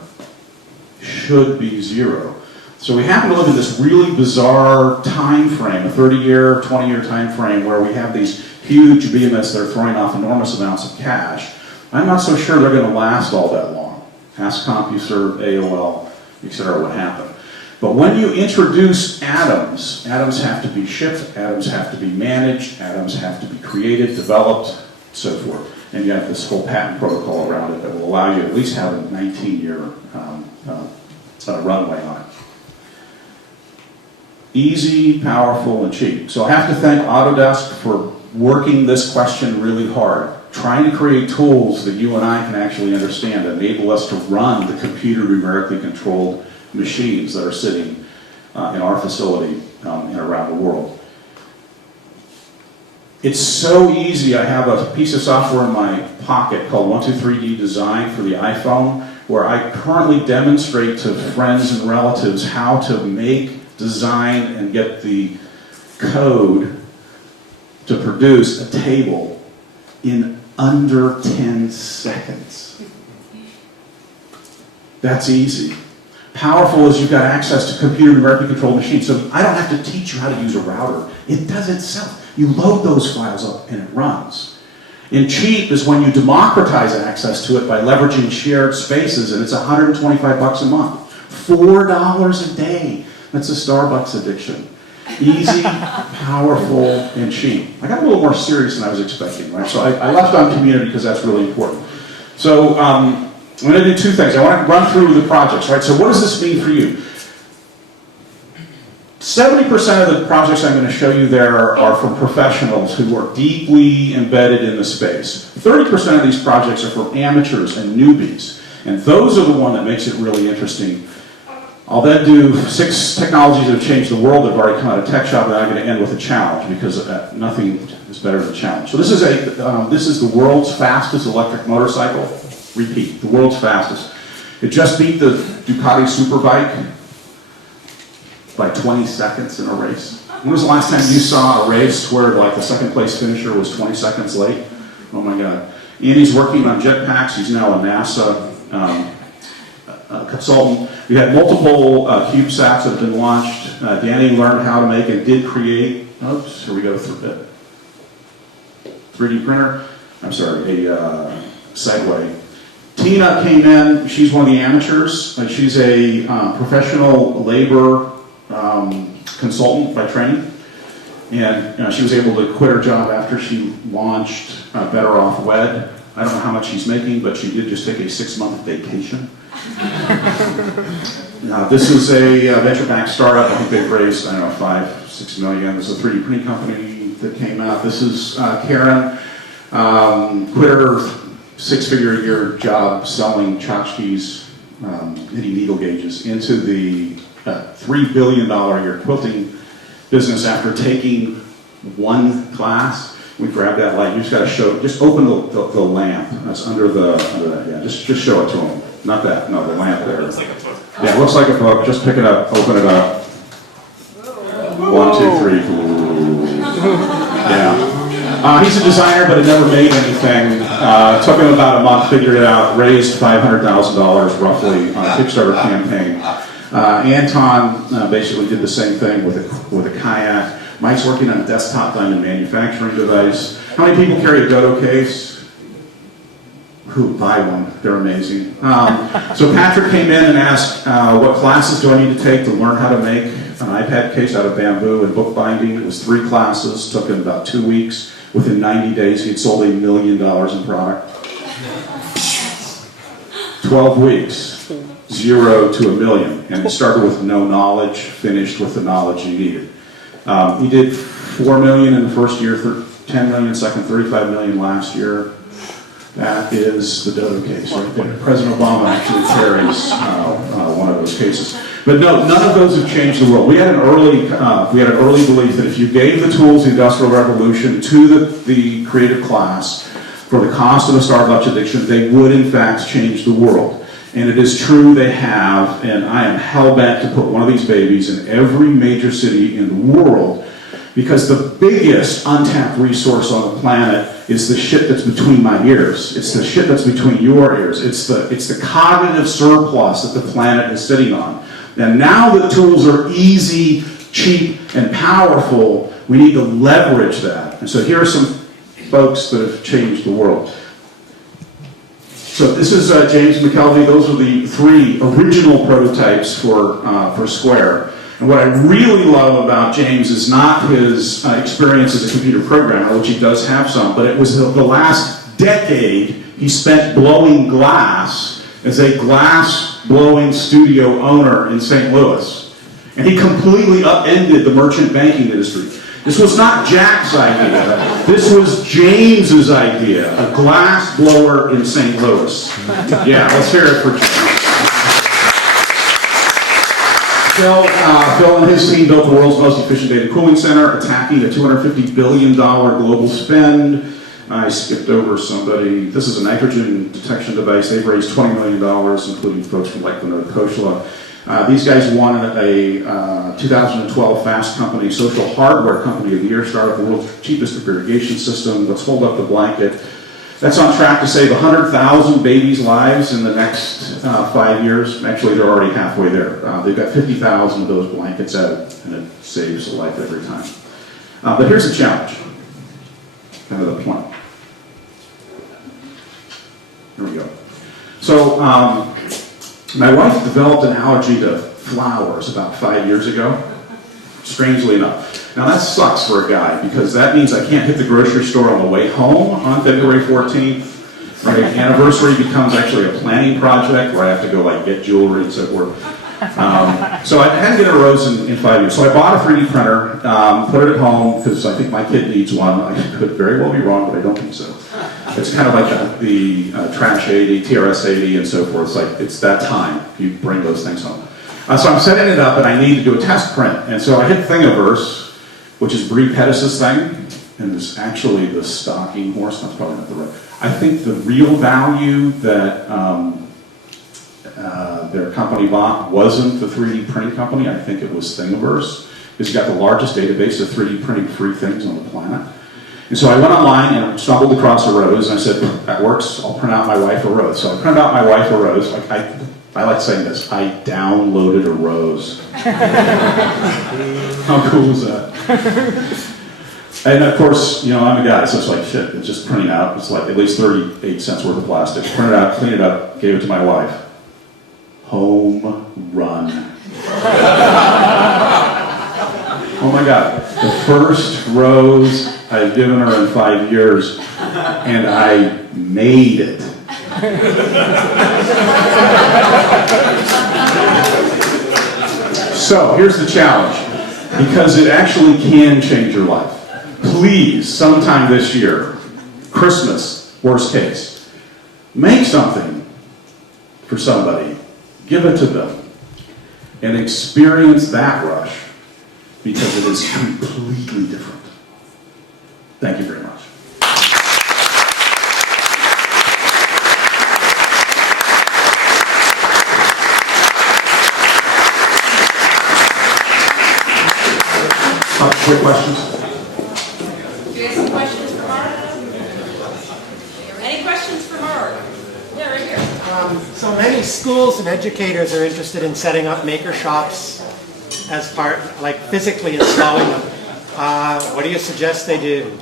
should be zero. So we happen to live in this really bizarre time frame, a 30-year, 20-year time frame, where we have these huge behemoths that are throwing off enormous amounts of cash. I'm not so sure they're going to last all that long. Ask CompuServe, AOL, etc. what happened. But when you introduce atoms, atoms have to be shipped, atoms have to be managed, atoms have to be created, developed, so forth. And you have this whole patent protocol around it that will allow you to at least have a 19-year runway on it. Easy, powerful, and cheap. So I have to thank Autodesk for working this question really hard, trying to create tools that you and I can actually understand that enable us to run the computer numerically controlled machines that are sitting in our facility and around the world. It's so easy. I have a piece of software in my pocket called 123D Design for the iPhone, where I currently demonstrate to friends and relatives how to make, design, and get the code to produce a table in under 10 seconds. That's easy. Powerful is you've got access to computer numerically controlled machines, so I don't have to teach you how to use a router. It does itself. You load those files up and it runs. And cheap is when you democratize access to it by leveraging shared spaces, and it's $125 a month. $4 a day. That's a Starbucks addiction. Easy, powerful, and cheap. I got a little more serious than I was expecting, right? So I left on community because that's really important. So I'm going to do two things. I want to run through the projects, right? So what does this mean for you? 70% of the projects I'm going to show you there are from professionals who are deeply embedded in the space. 30% of these projects are from amateurs and newbies. And those are the one that makes it really interesting. I'll then do 6 technologies that have changed the world that have already come out of Tech Shop, and I'm going to end with a challenge, because nothing is better than a challenge. So this is the world's fastest electric motorcycle. Repeat, the world's fastest. It just beat the Ducati Superbike by 20 seconds in a race. When was the last time you saw a race where like the second place finisher was 20 seconds late? Oh my God. Andy's working on jetpacks. He's now a NASA consultant. We had multiple CubeSats that have been launched. Danny learned how to make and did create, oops, here we go, 3D printer. I'm sorry, a Segway. Tina came in, she's one of the amateurs. She's a professional labor consultant by training. And she was able to quit her job after she launched Better Off Wed. I don't know how much she's making, but she did just take a 6-month vacation. This is a venture-backed startup. I think they've raised, I don't know, $5-6 million. This is a 3D printing company that came out. This is Karen. Quit her 6-figure-a-year job selling tchotchkes, knitting needle gauges, into the $3 billion a year quilting business after taking one class. We grab that light. You just got to show. Just open the lamp. That's under that. Yeah, just show it to them. Not that. No, the lamp there. It looks like a book. Yeah, it looks like a book. Just pick it up. Open it up. Whoa. 1, 2, 3. Ooh. Yeah. He's a designer, but it never made anything. Took him about a month, figured it out, raised $500,000 roughly on a Kickstarter campaign. Anton basically did the same thing with a kayak. Mike's working on a desktop diamond manufacturing device. How many people carry a Dodo case? Who? Buy one. They're amazing. So Patrick came in and asked, what classes do I need to take to learn how to make an iPad case out of bamboo and bookbinding? It was 3 classes, took him about 2 weeks. Within 90 days, he had sold $1 million in product. 12 weeks, 0 to $1 million. And it started with no knowledge, finished with the knowledge he needed. He did $4 million in the first year, $10 million second, $35 million last year. That is the Dodo case right there. President Obama actually carries one of those cases. But no, none of those have changed the world. We had an early belief that if you gave the tools of the Industrial Revolution to the creative class for the cost of a Starbucks addiction, they would in fact change the world. And it is true they have, and I am hell-bent to put one of these babies in every major city in the world, because the biggest untapped resource on the planet is the shit that's between my ears. It's the shit that's between your ears. It's the cognitive surplus that the planet is sitting on. And now that tools are easy, cheap, and powerful, we need to leverage that. And so here are some folks that have changed the world. So this is James McKelvey. Those are the 3 original prototypes for Square. And what I really love about James is not his experience as a computer programmer, which he does have some, but it was the last decade he spent blowing glass as a glass-blowing studio owner in St. Louis. And he completely upended the merchant banking industry. This was not Jack's idea. This was James's idea, a glass blower in St. Louis. Yeah, let's hear it for James. Phil and his team built the world's most efficient data cooling center, attacking a $250 billion global spend. I skipped over somebody. This is a nitrogen detection device. They've raised $20 million, including folks from like Linode Koshla. These guys won a 2012 Fast Company Social Hardware Company of the Year, started the world's cheapest irrigation system. Let's hold up the blanket. That's on track to save 100,000 babies' lives in the next 5 years. Actually, they're already halfway there. They've got 50,000 of those blankets out, and it saves a life every time. But here's the challenge. Kind of the point. Here we go. So, my wife developed an allergy to flowers about 5 years ago, strangely enough. Now that sucks for a guy, because that means I can't hit the grocery store on the way home on February 14th. Right? Anniversary becomes actually a planning project where I have to go like get jewelry and so forth. So I hadn't get a rose in 5 years. So I bought a 3D printer, put it at home, because I think my kid needs one. I could very well be wrong, but I don't think so. It's kind of like the Trash 80, TRS 80, and so forth. It's like, it's that time. You bring those things home. So I'm setting it up, and I need to do a test print. And so I hit Thingiverse, which is Brie Pettis' thing, and it's actually the stalking horse. That's probably not the right. I think the real value that their company bought wasn't the 3D printing company. I think it was Thingiverse. It's got the largest database of 3D printing free things on the planet. And so I went online and stumbled across a rose, and I said, that works, I'll print out my wife a rose. So I printed out my wife a rose. Like I like saying this, I downloaded a rose. How cool is that? And of course, I'm a guy, so it's like, shit, it's just printing out. It's like at least 38 cents worth of plastic. Print it out, clean it up, gave it to my wife. Home run. Oh my God, the first rose I've given her in 5 years, and I made it. So here's the challenge, because it actually can change your life. Please, sometime this year, Christmas, worst case, make something for somebody, give it to them, and experience that rush, because it is completely different. Thank you very much. Quick questions? Do you have some questions for Mark? Any questions for Mark? Yeah, right here. So many schools and educators are interested in setting up maker shops as part, like physically installing them. What do you suggest they do?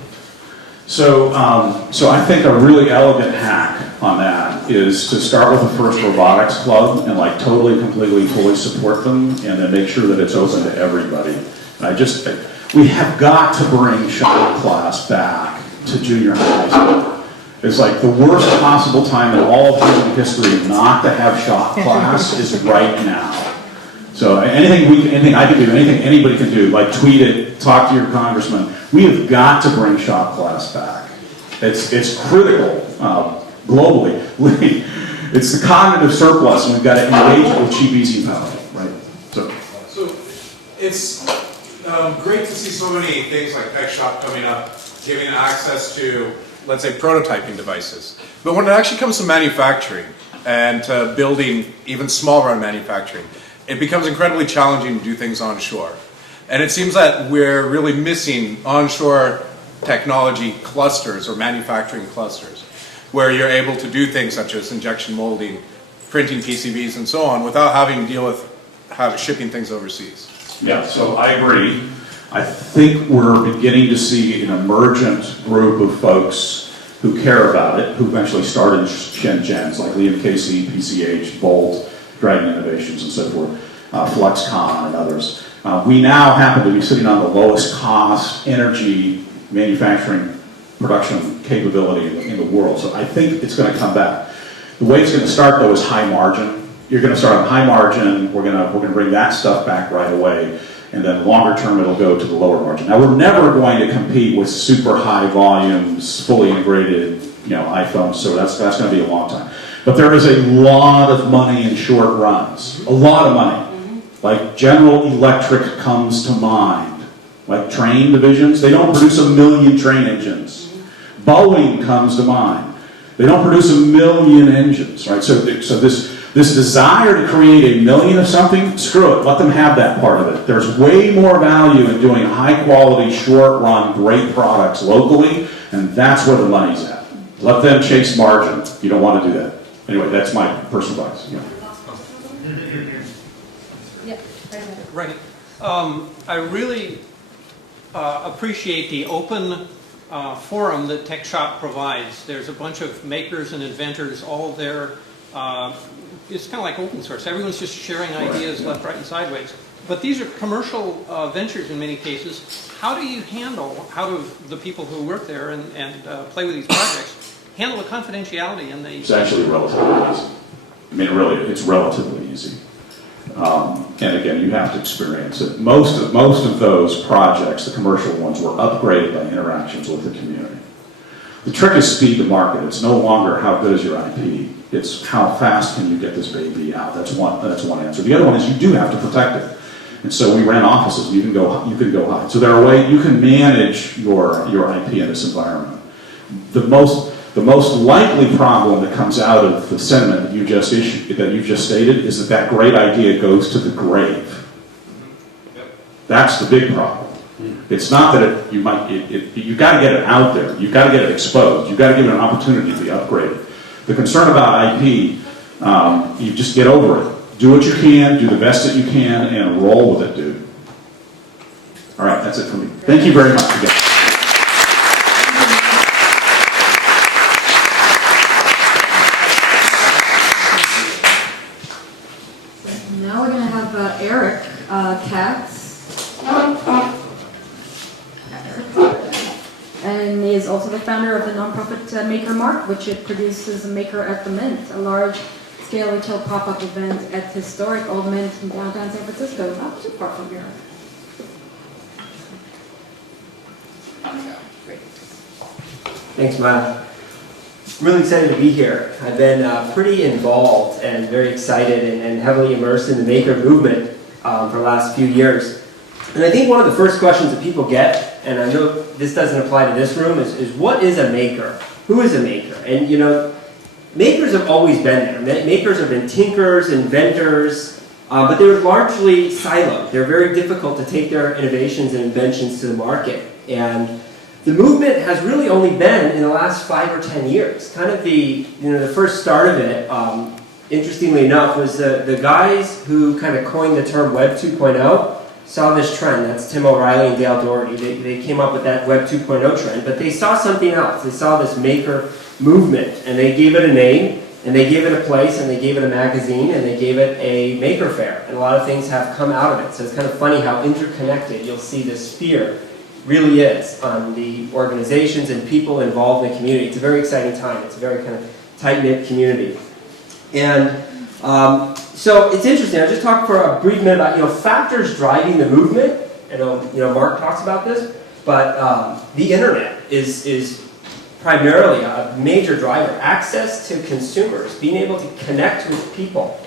So I think a really elegant hack on that is to start with the first robotics club and like totally, completely, fully support them, and then make sure that it's open to everybody. We have got to bring shop class back to junior high school. It's like the worst possible time in all of human history not to have shop class is right now. So anything I can do, anything anybody can do, like tweet it, talk to your congressman. We have got to bring shop class back. It's critical globally. It's the cognitive surplus, and we've got to engage with cheap, easy power, right? So it's great to see so many things like Tech Shop coming up, giving access to, let's say, prototyping devices. But when it actually comes to manufacturing and to building even small run manufacturing, it becomes incredibly challenging to do things onshore. And it seems that we're really missing onshore technology clusters or manufacturing clusters, where you're able to do things such as injection molding, printing PCBs and so on without having to deal with shipping things overseas. Yeah, so I agree. I think we're beginning to see an emergent group of folks who care about it, who eventually started Shenzhen's, like Liam Casey, PCH, Volt, Dragon Innovations, and so forth, Fluxcon and others. We now happen to be sitting on the lowest cost energy manufacturing production capability in the world, so I think it's going to come back. The way it's going to start, though, is high margin. You're going to start on high margin. We're going to bring that stuff back right away, and then longer term it'll go to the lower margin. Now we're never going to compete with super high volumes, fully integrated, iPhones. So that's going to be a long time. But there is a lot of money in short runs. A lot of money. Like General Electric comes to mind. Like train divisions, they don't produce 1 million train engines. Boeing comes to mind. They don't produce 1 million engines, right? So this desire to create 1 million of something, screw it, let them have that part of it. There's way more value in doing high quality, short run, great products locally, and that's where the money's at. Let them chase margin. You don't want to do that. Anyway, that's my personal advice. Yeah. Right. I really appreciate the open forum that Tech Shop provides. There's a bunch of makers and inventors all there. It's kind of like open source. Everyone's just sharing ideas left, right, and sideways. But these are commercial ventures in many cases. How do you handle, how do the people who work there and play with these projects, handle the confidentiality and the... It's actually relatively easy. I mean, really, it's relatively easy. And again, you have to experience it. Most of those projects, the commercial ones, were upgraded by interactions with the community. The trick is speed to market. It's no longer how good is your IP. It's how fast can you get this baby out. That's one answer. The other one is you do have to protect it. And so we ran offices. You can go high. So there are ways you can manage your IP in this environment. The most likely problem that comes out of the sentiment that you just stated is that great idea goes to the grave. That's the big problem. It's not that you got to get it out there. You've got to get it exposed. You've got to give it an opportunity to be upgraded. The concern about IP, you just get over it. Do what you can, do the best that you can, and roll with it, dude. All right, that's it for me. Thank you very much again. Now we're going to have Eric Katz. And he is also the founder of the nonprofit Maker Mark, which it produces Maker at the Mint, a large-scale retail pop-up event at historic Old Mint in downtown San Francisco, not too far from here. Thanks, Maya. I'm really excited to be here. I've been pretty involved and very excited and heavily immersed in the maker movement for the last few years. And I think one of the first questions that people get, and I know this doesn't apply to this room, is what is a maker? Who is a maker? And makers have always been there. Makers have been tinkers, inventors, but they're largely siloed. They're very difficult to take their innovations and inventions to the market. And the movement has really only been in the last 5 or 10 years. Kind of the first start of it, interestingly enough, was the guys who kind of coined the term Web 2.0 saw this trend. That's Tim O'Reilly and Dale Doherty. They came up with that Web 2.0 trend, but they saw something else. They saw this maker movement, and they gave it a name, and they gave it a place, and they gave it a magazine, and they gave it a maker fair. And a lot of things have come out of it. So it's kind of funny how interconnected you'll see this sphere really is on the organizations and people involved in the community. It's a very exciting time. It's a very kind of tight-knit community. And so it's interesting. I'll just talk for a brief minute about factors driving the movement. I know Mark talks about this, but the internet is primarily a major driver. Access to consumers, being able to connect with people.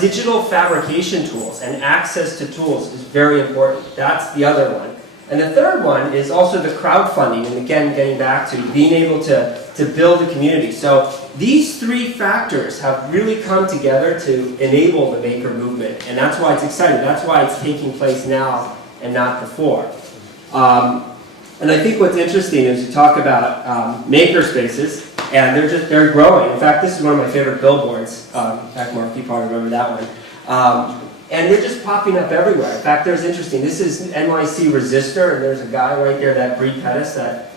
Digital fabrication tools and access to tools is very important. That's the other one. And the third one is also the crowdfunding, and again, getting back to being able to build a community. So these three factors have really come together to enable the maker movement, and that's why it's exciting. That's why it's taking place now and not before. And I think what's interesting is you talk about maker spaces, and they're growing. In fact, this is one of my favorite billboards. In fact, Mark, you probably remember that one. And they're just popping up everywhere. In fact, there's interesting, this is NYC Resistor, and there's a guy right there, that Bree Pettis, that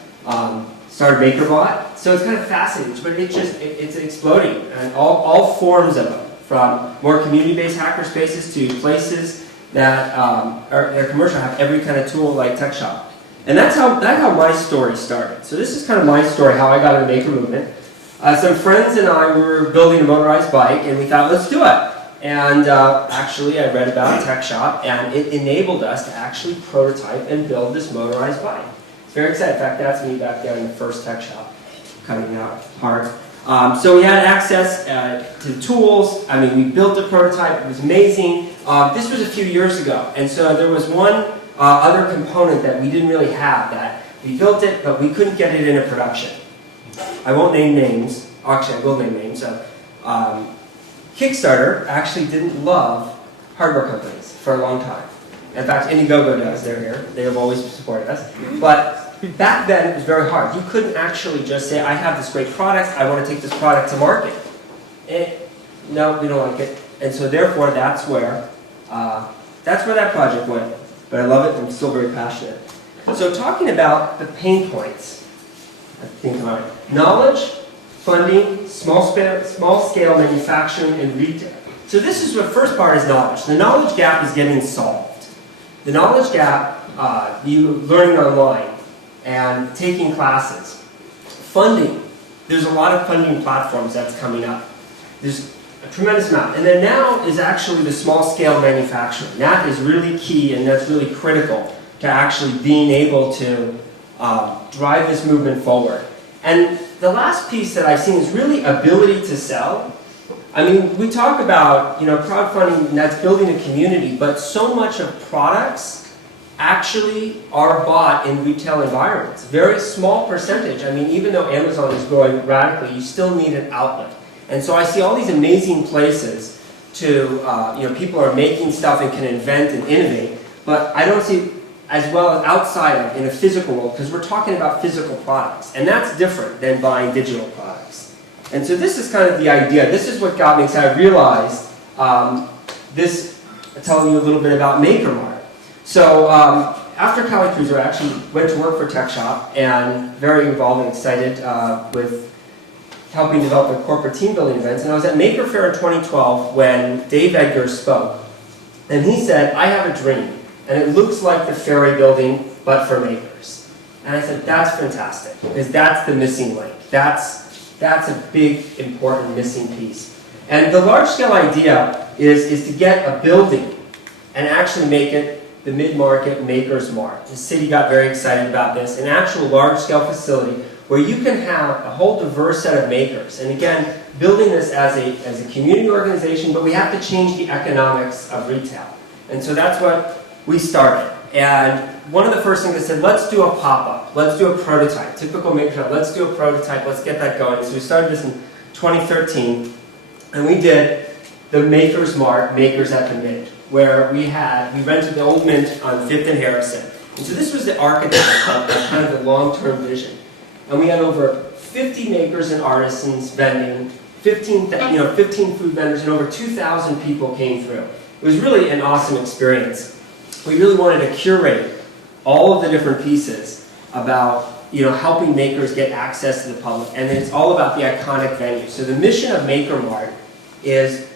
started MakerBot. So it's kind of fascinating, but it's exploding. And all forms of them, from more community-based hackerspaces to places that are commercial, have every kind of tool like TechShop. And that's how my story started. So this is kind of my story, how I got into the maker movement. Some friends and I were building a motorized bike, and we thought, let's do it. And actually, I read about TechShop, and it enabled us to actually prototype and build this motorized bike. It's very exciting. In fact, that's me back there in the first TechShop, cutting out parts. So we had access to the tools. I mean, we built a prototype. It was amazing. This was a few years ago, and so there was one other component that we didn't really have, that we built it, but we couldn't get it into production. I won't name names. Actually, I will name names. Kickstarter actually didn't love hardware companies for a long time. In fact, Indiegogo does. They're here. They have always supported us. But back then, it was very hard. You couldn't actually just say, I have this great product. I want to take this product to market. No, we don't like it. And so therefore, that's where that project went. But I love it. I'm still very passionate. So talking about the pain points, I think about it. Knowledge, funding, small scale manufacturing, and retail. So this is the first part, is knowledge. The knowledge gap is getting solved. The knowledge gap, you learning online and taking classes. Funding. There's a lot of funding platforms that's coming up. There's a tremendous amount. And then now is actually the small scale manufacturing. That is really key, and that's really critical to actually being able to drive this movement forward. And the last piece that I've seen is really ability to sell. I mean, we talk about, crowdfunding, and that's building a community, but so much of products actually are bought in retail environments. Very small percentage. I mean, even though Amazon is growing radically, you still need an outlet. And so I see all these amazing places to, people are making stuff and can invent and innovate, but I don't see as well as outside of, in a physical world, because we're talking about physical products, and that's different than buying digital products. And so this is kind of the idea. This is what got me excited. I realized telling you a little bit about MakerMart. So after Cali Cruiser, I actually went to work for TechShop, and very involved and excited with helping develop the corporate team building events. And I was at Maker Faire in 2012 when Dave Edgar spoke, and he said, I have a dream. And it looks like the ferry building, but for makers. And I said, that's fantastic, because that's the missing link. That's a big, important missing piece. And the large-scale idea is to get a building and actually make it the mid-market Makers Mart. The city got very excited about this, an actual large-scale facility where you can have a whole diverse set of makers. And again, building this as a community organization, but we have to change the economics of retail. And so that's what we started. And one of the first things I said, let's do a pop-up. Let's do a prototype. Typical maker shop. Let's do a prototype. Let's get that going. So we started this in 2013. And we did the Makers Mart, Makers at the Mint, where we rented the old Mint on 5th and Harrison. And so this was the architect of kind of the long-term vision. And we had over 50 makers and artisans vending, 15 food vendors, and over 2,000 people came through. It was really an awesome experience. We really wanted to curate all of the different pieces about helping makers get access to the public, and then it's all about the iconic venue. So the mission of MakerMart is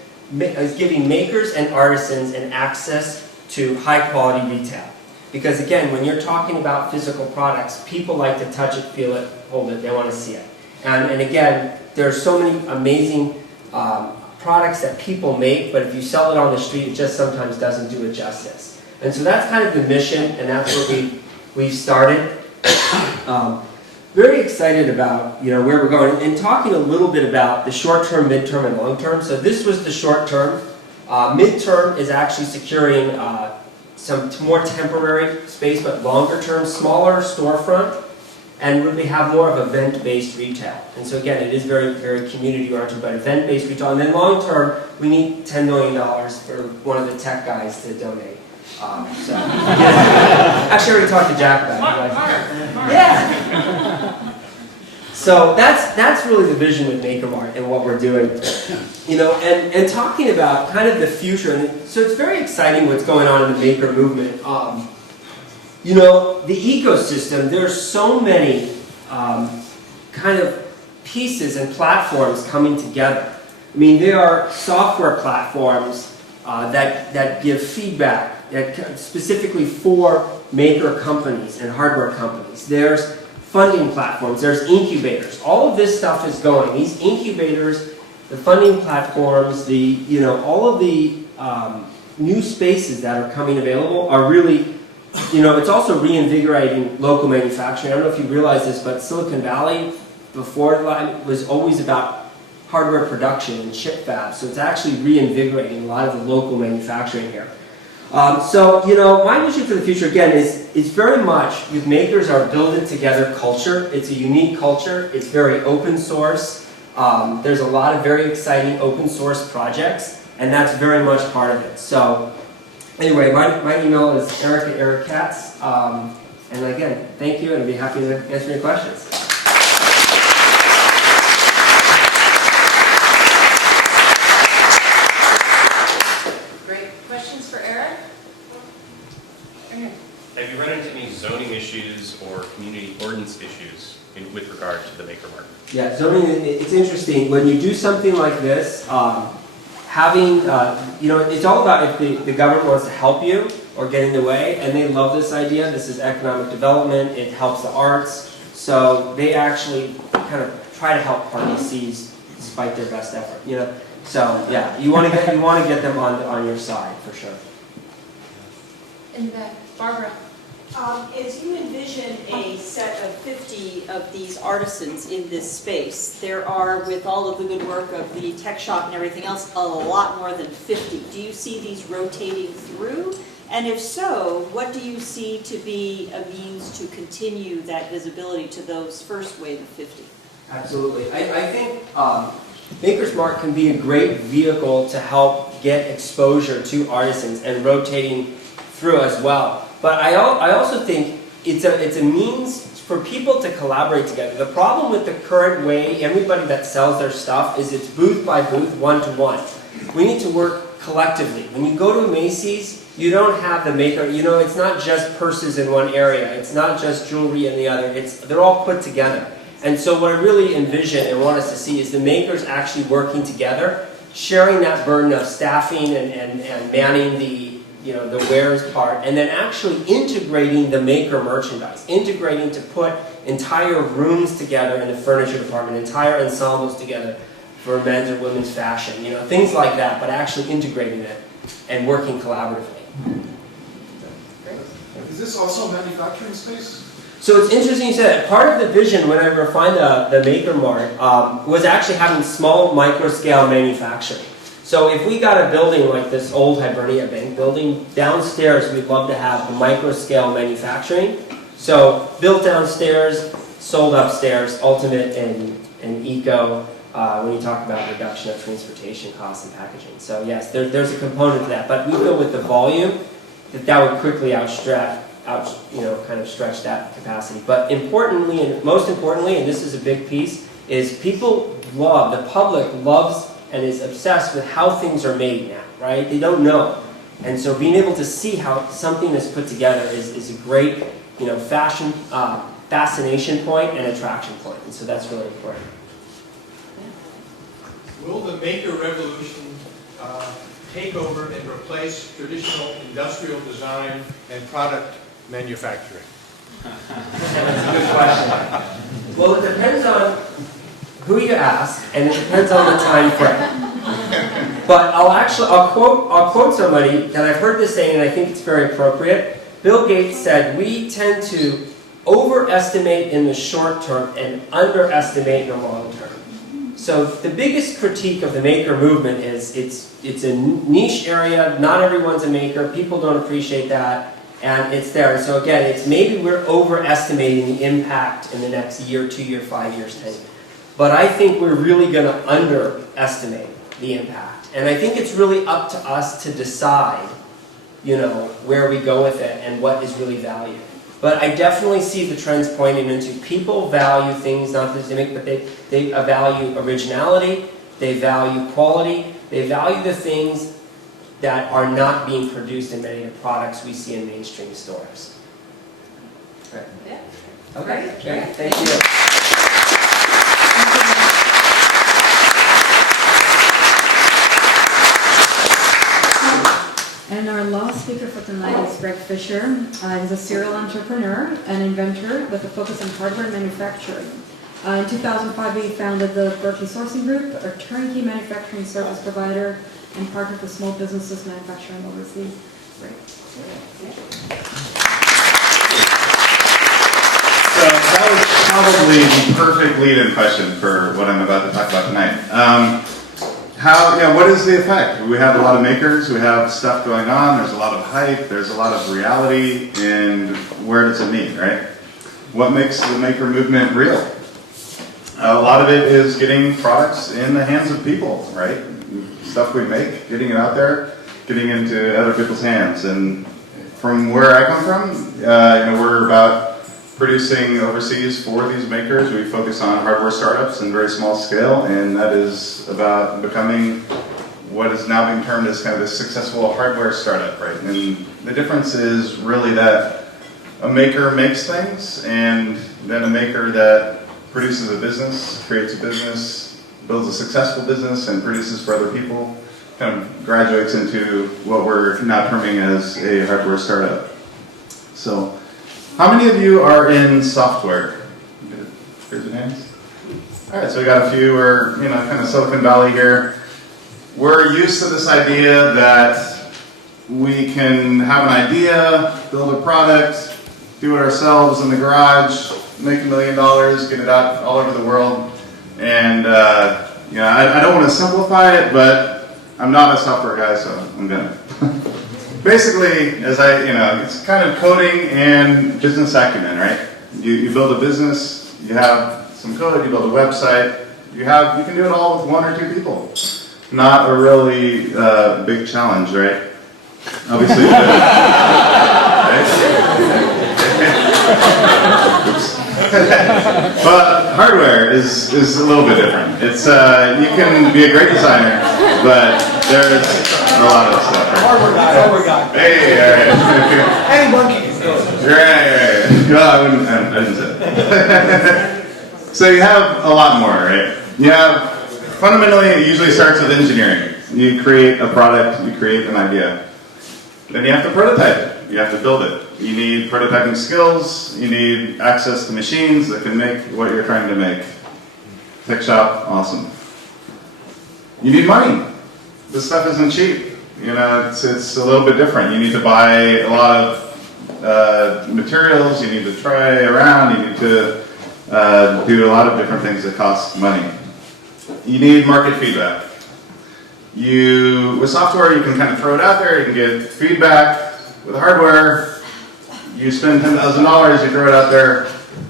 giving makers and artisans an access to high-quality retail. Because again, when you're talking about physical products, people like to touch it, feel it, hold it, they want to see it. And again, there are so many amazing products that people make, but if you sell it on the street, it just sometimes doesn't do it justice. And so that's kind of the mission, and that's what we've started. Very excited about where we're going, and talking a little bit about the short-term, mid-term, and long-term. So this was the short-term. Mid-term is actually securing some more temporary space, but longer-term, smaller storefront, and we have more of event-based retail. And so again, it is very, very community-oriented, but event-based retail. And then long-term, we need $10 million for one of the tech guys to donate. Actually, I already talked to Jack about it. Yeah. So that's really the vision with MakerMart and what we're doing. And talking about kind of the future. And so it's very exciting what's going on in the maker movement. The ecosystem, there's so many kind of pieces and platforms coming together. I mean, there are software platforms that give feedback specifically for maker companies and hardware companies. There's funding platforms, there's incubators. All of this stuff is going. These incubators, the funding platforms, all of the new spaces that are coming available are really, it's also reinvigorating local manufacturing. I don't know if you realize this, but Silicon Valley before was always about hardware production and chip fabs. So it's actually reinvigorating a lot of the local manufacturing here. My vision for the future, again, is very much with makers are building together culture. It's a unique culture. It's very open source. There's a lot of very exciting open source projects, and that's very much part of it. So anyway, my email is eric@ericcats. And again, thank you, and I'd be happy to answer any questions. Have you run into any zoning issues or community ordinance issues with regard to the maker market? Yeah, zoning, it's interesting. When you do something like this, it's all about if the government wants to help you or get in the way, and they love this idea. This is economic development. It helps the arts. So they actually kind of try to help parties seize despite their best effort. So yeah, you want to get them on your side for sure. In the back, Barbara. As you envision a set of 50 of these artisans in this space, there are, with all of the good work of the tech shop and everything else, a lot more than 50. Do you see these rotating through? And if so, what do you see to be a means to continue that visibility to those first wave of 50? Absolutely. I think Maker's Mark can be a great vehicle to help get exposure to artisans and rotating through as well. But I also think it's a means for people to collaborate together. The problem with the current way everybody that sells their stuff is it's booth by booth, one-to-one. We need to work collectively. When you go to Macy's, you don't have the maker, it's not just purses in one area. It's not just jewelry in the other. They're all put together. And so what I really envision and want us to see is the makers actually working together, sharing that burden of staffing and manning the wares part, and then actually integrating the maker merchandise, integrating to put entire rooms together in the furniture department, entire ensembles together for men's or women's fashion, things like that, but actually integrating it and working collaboratively. Is this also manufacturing space? So it's interesting you said that. Part of the vision when I refined the Maker Mart was actually having small micro-scale manufacturing. So if we got a building like this old Hibernia Bank building, downstairs we'd love to have the micro-scale manufacturing. So built downstairs, sold upstairs, ultimate and eco when you talk about reduction of transportation costs and packaging. So yes, there's a component to that. But we feel with the volume that would quickly stretch that capacity. But importantly, and most importantly, and this is a big piece, is the public loves and is obsessed with how things are made now, right? They don't know. And so being able to see how something is put together is a great, fascination point and attraction point. And so that's really important. Will the maker revolution take over and replace traditional industrial design and product manufacturing? That's a good question. Well, it depends on who you ask, and it depends on the time frame. But I'll quote somebody that I've heard this saying, and I think it's very appropriate. Bill Gates said, "We tend to overestimate in the short term and underestimate in the long term." So the biggest critique of the maker movement is it's a niche area. Not everyone's a maker. People don't appreciate that, and it's there. So again, it's maybe we're overestimating the impact in the next year, 2 year, 5 years, 10 years. But I think we're really going to underestimate the impact. And I think it's really up to us to decide, where we go with it and what is really valued. But I definitely see the trends pointing into people value things not just gimmick, but they value originality, they value quality, they value the things that are not being produced in many of the products we see in mainstream stores. Right. Yeah. Okay, great. Thank you. And our last speaker for tonight is Greg Fisher. He's a serial entrepreneur and inventor with a focus on hardware and manufacturing. In 2005, he founded the Berkeley Sourcing Group, a turnkey manufacturing service provider, and partner for small businesses manufacturing overseas. Great. So that was probably the perfect lead-in question for what I'm about to talk about tonight. What is the effect? We have a lot of makers, we have stuff going on, there's a lot of hype, there's a lot of reality, and where does it meet, right? What makes the maker movement real? A lot of it is getting products in the hands of people, right? Stuff we make, getting it out there, getting into other people's hands. And from where I come from, we're about producing overseas for these makers. We focus on hardware startups in very small scale, and that is about becoming what is now being termed as kind of a successful hardware startup, right? And the difference is really that a maker makes things, and then a maker that produces a business, creates a business, builds a successful business, and produces for other people, kind of graduates into what we're now terming as a hardware startup. So, how many of you are in software? Raise your hands. All right, so we got a few. We're, kind of Silicon Valley here. We're used to this idea that we can have an idea, build a product, do it ourselves in the garage, make $1 million, get it out all over the world. And I don't want to simplify it, but I'm not a software guy, so I'm gonna. Basically, it's kind of coding and business acumen, right? You build a business, you have some code, you build a website, you can do it all with one or two people. Not a really big challenge, right? Obviously, but hardware is a little bit different. It's you can be a great designer, but there's a lot of stuff. Hardware guy. Hey, all right. Any monkey can do it. Right. Well, I didn't say that. So you have a lot more, right? You have, fundamentally, it usually starts with engineering. You create a product, you create an idea. Then you have to prototype it. You have to build it. You need prototyping skills. You need access to machines that can make what you're trying to make. Tech shop, awesome. You need money. This stuff isn't cheap. It's a little bit different. You need to buy a lot of materials. You need to try around. You need to do a lot of different things that cost money. You need market feedback. With software, you can kind of throw it out there. You can get feedback. With hardware, you spend $10,000, you throw it out there.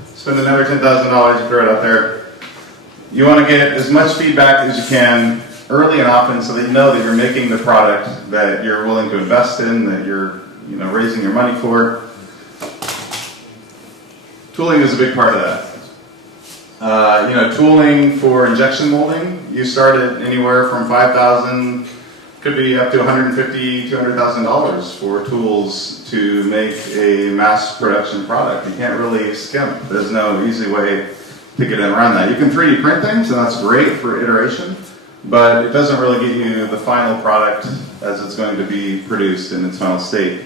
Spend another $10,000, you throw it out there. You want to get as much feedback as you can early and often, so that you know that you're making the product that you're willing to invest in, that you're raising your money for. Tooling is a big part of that. Tooling for injection molding, you start at anywhere from $5,000, could be up to $150,000, $200,000 for tools to make a mass production product. You can't really skimp. There's no easy way to get around that. You can 3D print things, and that's great for iteration, but it doesn't really get you the final product as it's going to be produced in its final state.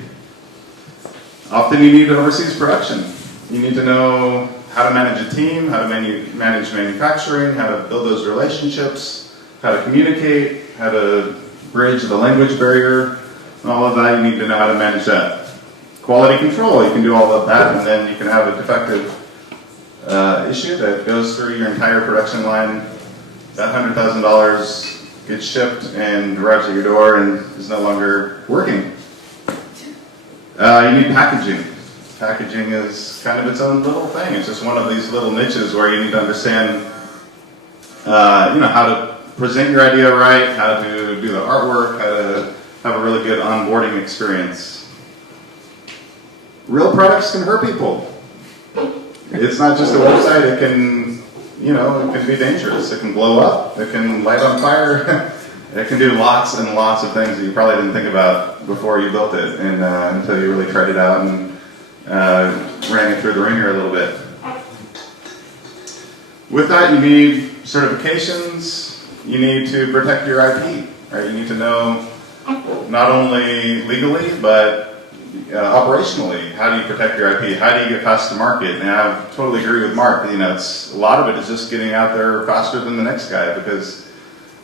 Often you need overseas production. You need to know how to manage a team, how to manage manufacturing, how to build those relationships, how to communicate, how to bridge the language barrier, and all of that. You need to know how to manage that. Quality control, you can do all of that, and then you can have a defective issue that goes through your entire production line. That $100,000 gets shipped and arrives at your door and is no longer working. You need packaging. Packaging is kind of its own little thing. It's just one of these little niches where you need to understand, how to present your idea right, how to do the artwork, how to have a really good onboarding experience. real products can hurt people. It's not just a website, it can, you know, it can be dangerous. It can blow up, it can light on fire. It can do lots and lots of things that you probably didn't think about before you built it, and until you really tried it out and ran it through the ringer a little bit. With that, you need certifications. You need to protect your IP. Right? You need to know not only legally, but operationally, how do you protect your IP? How do you get fast to market? And I totally agree with Mark. You know, a lot of it is just getting out there faster than the next guy, because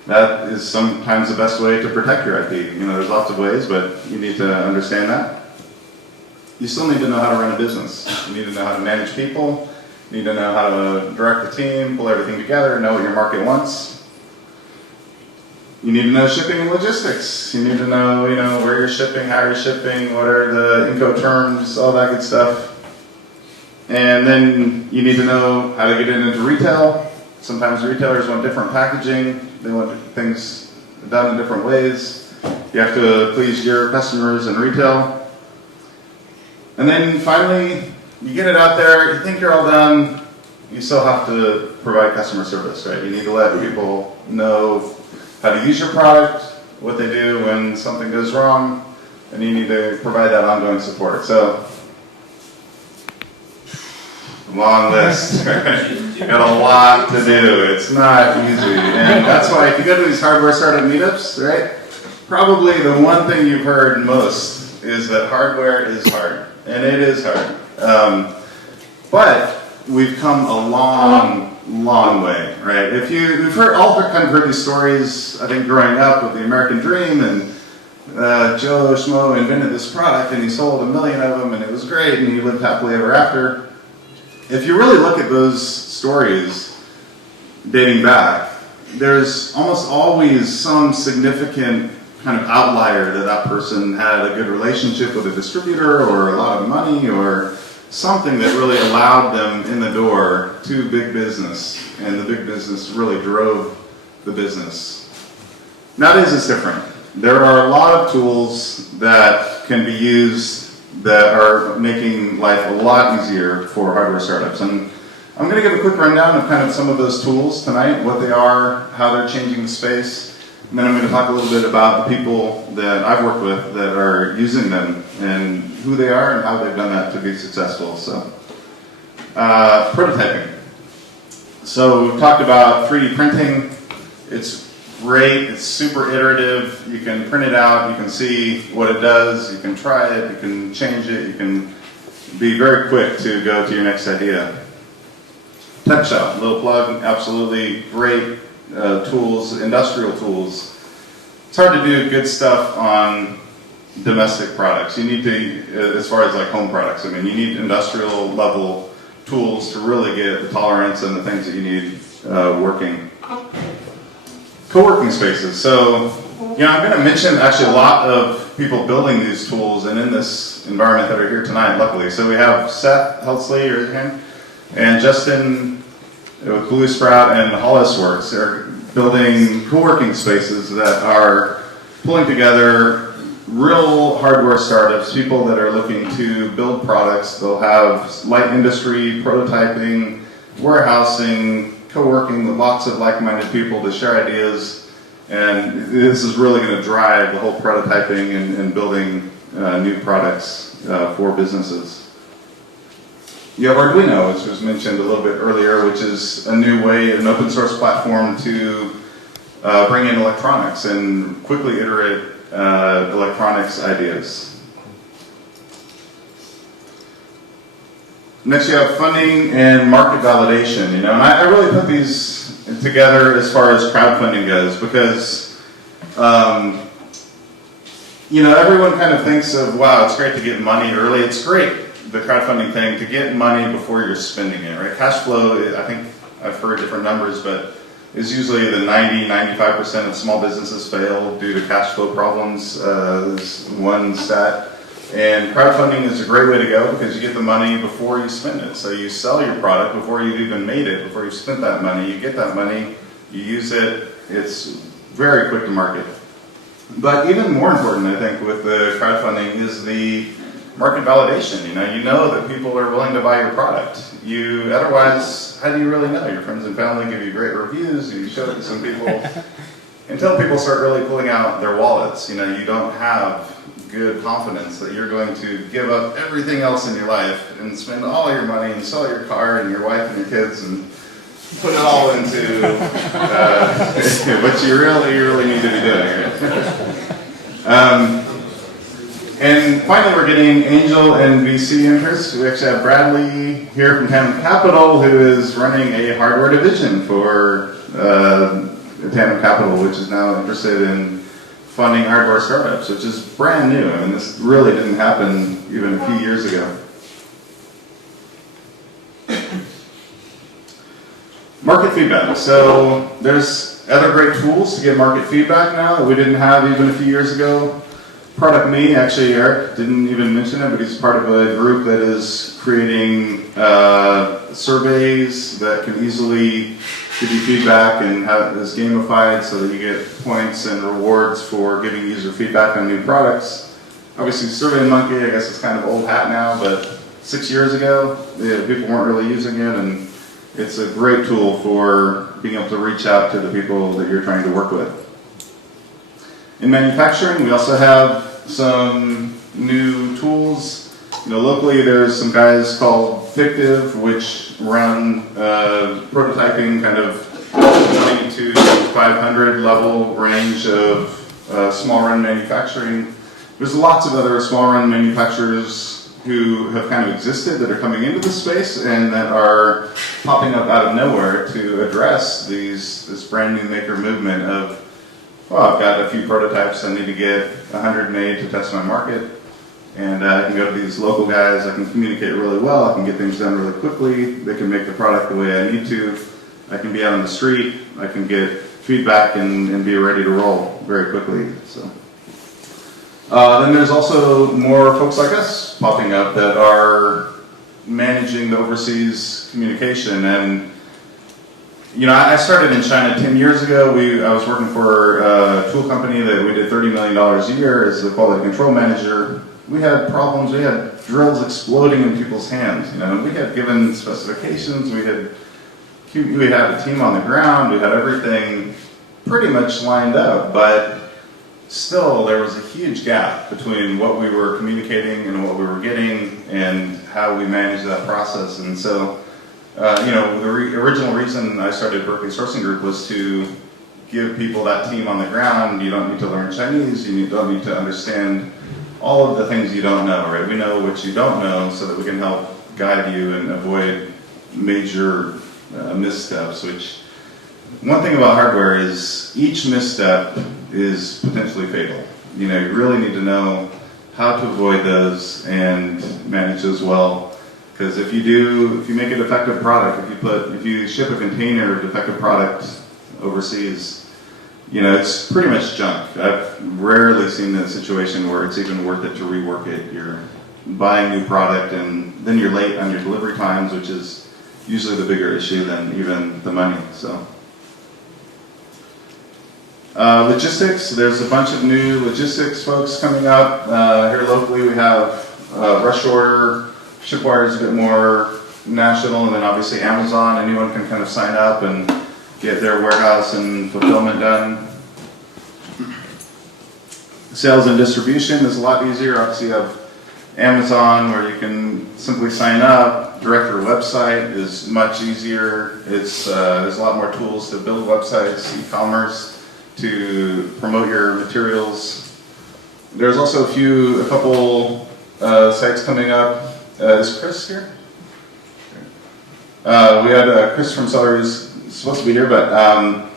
that is sometimes the best way to protect your IP. You know, there's lots of ways, but you need to understand that. You still need to know how to run a business. You need to know how to manage people. You need to know how to direct the team, pull everything together, know what your market wants. You need to know shipping and logistics. You need to know, you know, where you're shipping, how you're shipping, what are the Incoterms, all that good stuff. And then you need to know how to get it into retail. Sometimes retailers want different packaging. They want things done in different ways. You have to please your customers in retail. And then finally, you get it out there, you think you're all done, you still have to provide customer service, right? You need to let people know how to use your product, what they do when something goes wrong, and you need to provide that ongoing support. So, long list, right? You got a lot to do. It's not easy. And that's why if you go to these hardware startup meetups, right, probably the one thing you've heard most is that hardware is hard. And it is hard. But we've come a long, long way, right? We've all kind of heard these stories, I think, growing up with the American dream, and Joe Schmo invented this product and he sold 1 million of them and it was great and he lived happily ever after. If you really look at those stories dating back, there's almost always some significant kind of outlier that person had a good relationship with a distributor or a lot of money or something that really allowed them in the door to big business, and the big business really drove the business. Nowadays it's different. There are a lot of tools that can be used that are making life a lot easier for hardware startups. And I'm going to give a quick rundown of kind of some of those tools tonight, what they are, how they're changing the space, and then I'm going to talk a little bit about the people that I've worked with that are using them and who they are and how they've done that to be successful. So, prototyping. So we've talked about 3D printing. It's great, it's super iterative. You can print it out, you can see what it does, you can try it, you can change it, you can be very quick to go to your next idea. Tech Shop, little plug, absolutely great tools, industrial tools. It's hard to do good stuff on domestic products. You need to, as far as like home products, I mean, you need industrial level tools to really get the tolerance and the things that you need working. Co-working spaces. So, you know, I'm going to mention actually a lot of people building these tools and in this environment that are here tonight, luckily. So we have Seth Helsley, raise your hand, and Justin with Blue Sprout and HollisWorks. They're building co-working spaces that are pulling together real hardware startups, people that are looking to build products. They'll have light industry, prototyping, warehousing, co-working with lots of like-minded people to share ideas, and this is really going to drive the whole prototyping and building new products for businesses. You have Arduino, which was mentioned a little bit earlier, which is a new way, an open source platform to bring in electronics and quickly iterate electronics ideas. Next you have funding and market validation, you know, and I really put these together as far as crowdfunding goes because, you know, everyone kind of thinks of, wow, it's great to get money early. It's great, the crowdfunding thing, to get money before you're spending it, right? Cash flow, I think I've heard different numbers, but is usually the 90-95% of small businesses fail due to cash flow problems, is one stat. And crowdfunding is a great way to go because you get the money before you spend it. So you sell your product before you've even made it, before you've spent that money, you get that money, you use it, it's very quick to market. But even more important, I think, with the crowdfunding is the market validation. You know that people are willing to buy your product. Otherwise, how do you really know? Your friends and family give you great reviews, you show it to some people. Until people start really pulling out their wallets, you don't have good confidence that you're going to give up everything else in your life and spend all your money and sell your car and your wife and your kids and put it all into what you really need to be doing. And finally, we're getting angel and VC interest. We actually have Bradley here from Tandem Capital, who is running a hardware division for Tandem Capital, which is now interested in funding hardware startups, which is brand new. I mean, this really didn't happen even a few years ago. Market feedback. So there's other great tools to get market feedback now that we didn't have even a few years ago. Product Me, actually Eric didn't even mention it, but he's part of a group that is creating surveys that can easily give you feedback and have this gamified so that you get points and rewards for giving user feedback on new products. Obviously SurveyMonkey, I guess it's kind of old hat now, but 6 years ago, people weren't really using it, and it's a great tool for being able to reach out to the people that you're trying to work with. In manufacturing, we also have some new tools. Locally there's some guys called Fictive, which run prototyping kind of 20 to 500 level range of small run manufacturing. There's lots of other small run manufacturers who have kind of existed that are coming into the space and that are popping up out of nowhere to address this brand new maker movement of, well, I've got a few prototypes, I need to get 100 made to test my market, and I can go to these local guys, I can communicate really well, I can get things done really quickly, they can make the product the way I need to, I can be out on the street, I can get feedback and be ready to roll very quickly. So. Then there's also more folks like us popping up that are managing the overseas communication. And I started in China 10 years ago. I was working for a tool company that we did $30 million a year as the quality control manager. We had problems. We had drills exploding in people's hands. We had given specifications. We had a team on the ground. We had everything pretty much lined up, but still, there was a huge gap between what we were communicating and what we were getting and how we managed that process. And so, the original reason I started Berkeley Sourcing Group was to give people that team on the ground. You don't need to learn Chinese, you don't need to understand all of the things you don't know, right? We know what you don't know so that we can help guide you and avoid major missteps, which one thing about hardware is each misstep is potentially fatal. You really need to know how to avoid those and manage those well. Because if you make a defective product, if you ship a container of defective product overseas, it's pretty much junk. I've rarely seen a situation where it's even worth it to rework it. You're buying new product and then you're late on your delivery times, which is usually the bigger issue than even the money. So. Logistics, there's a bunch of new logistics folks coming up. Here locally we have Rush Order, Shipwire is a bit more national, and then obviously Amazon, anyone can kind of sign up and get their warehouse and fulfillment done. Sales and distribution is a lot easier. Obviously you have Amazon where you can simply sign up. Direct your website is much easier. There's a lot more tools to build websites, e-commerce, to promote your materials. There's also a couple sites coming up. Is Chris here? We had Chris from Celery's supposed to be here, but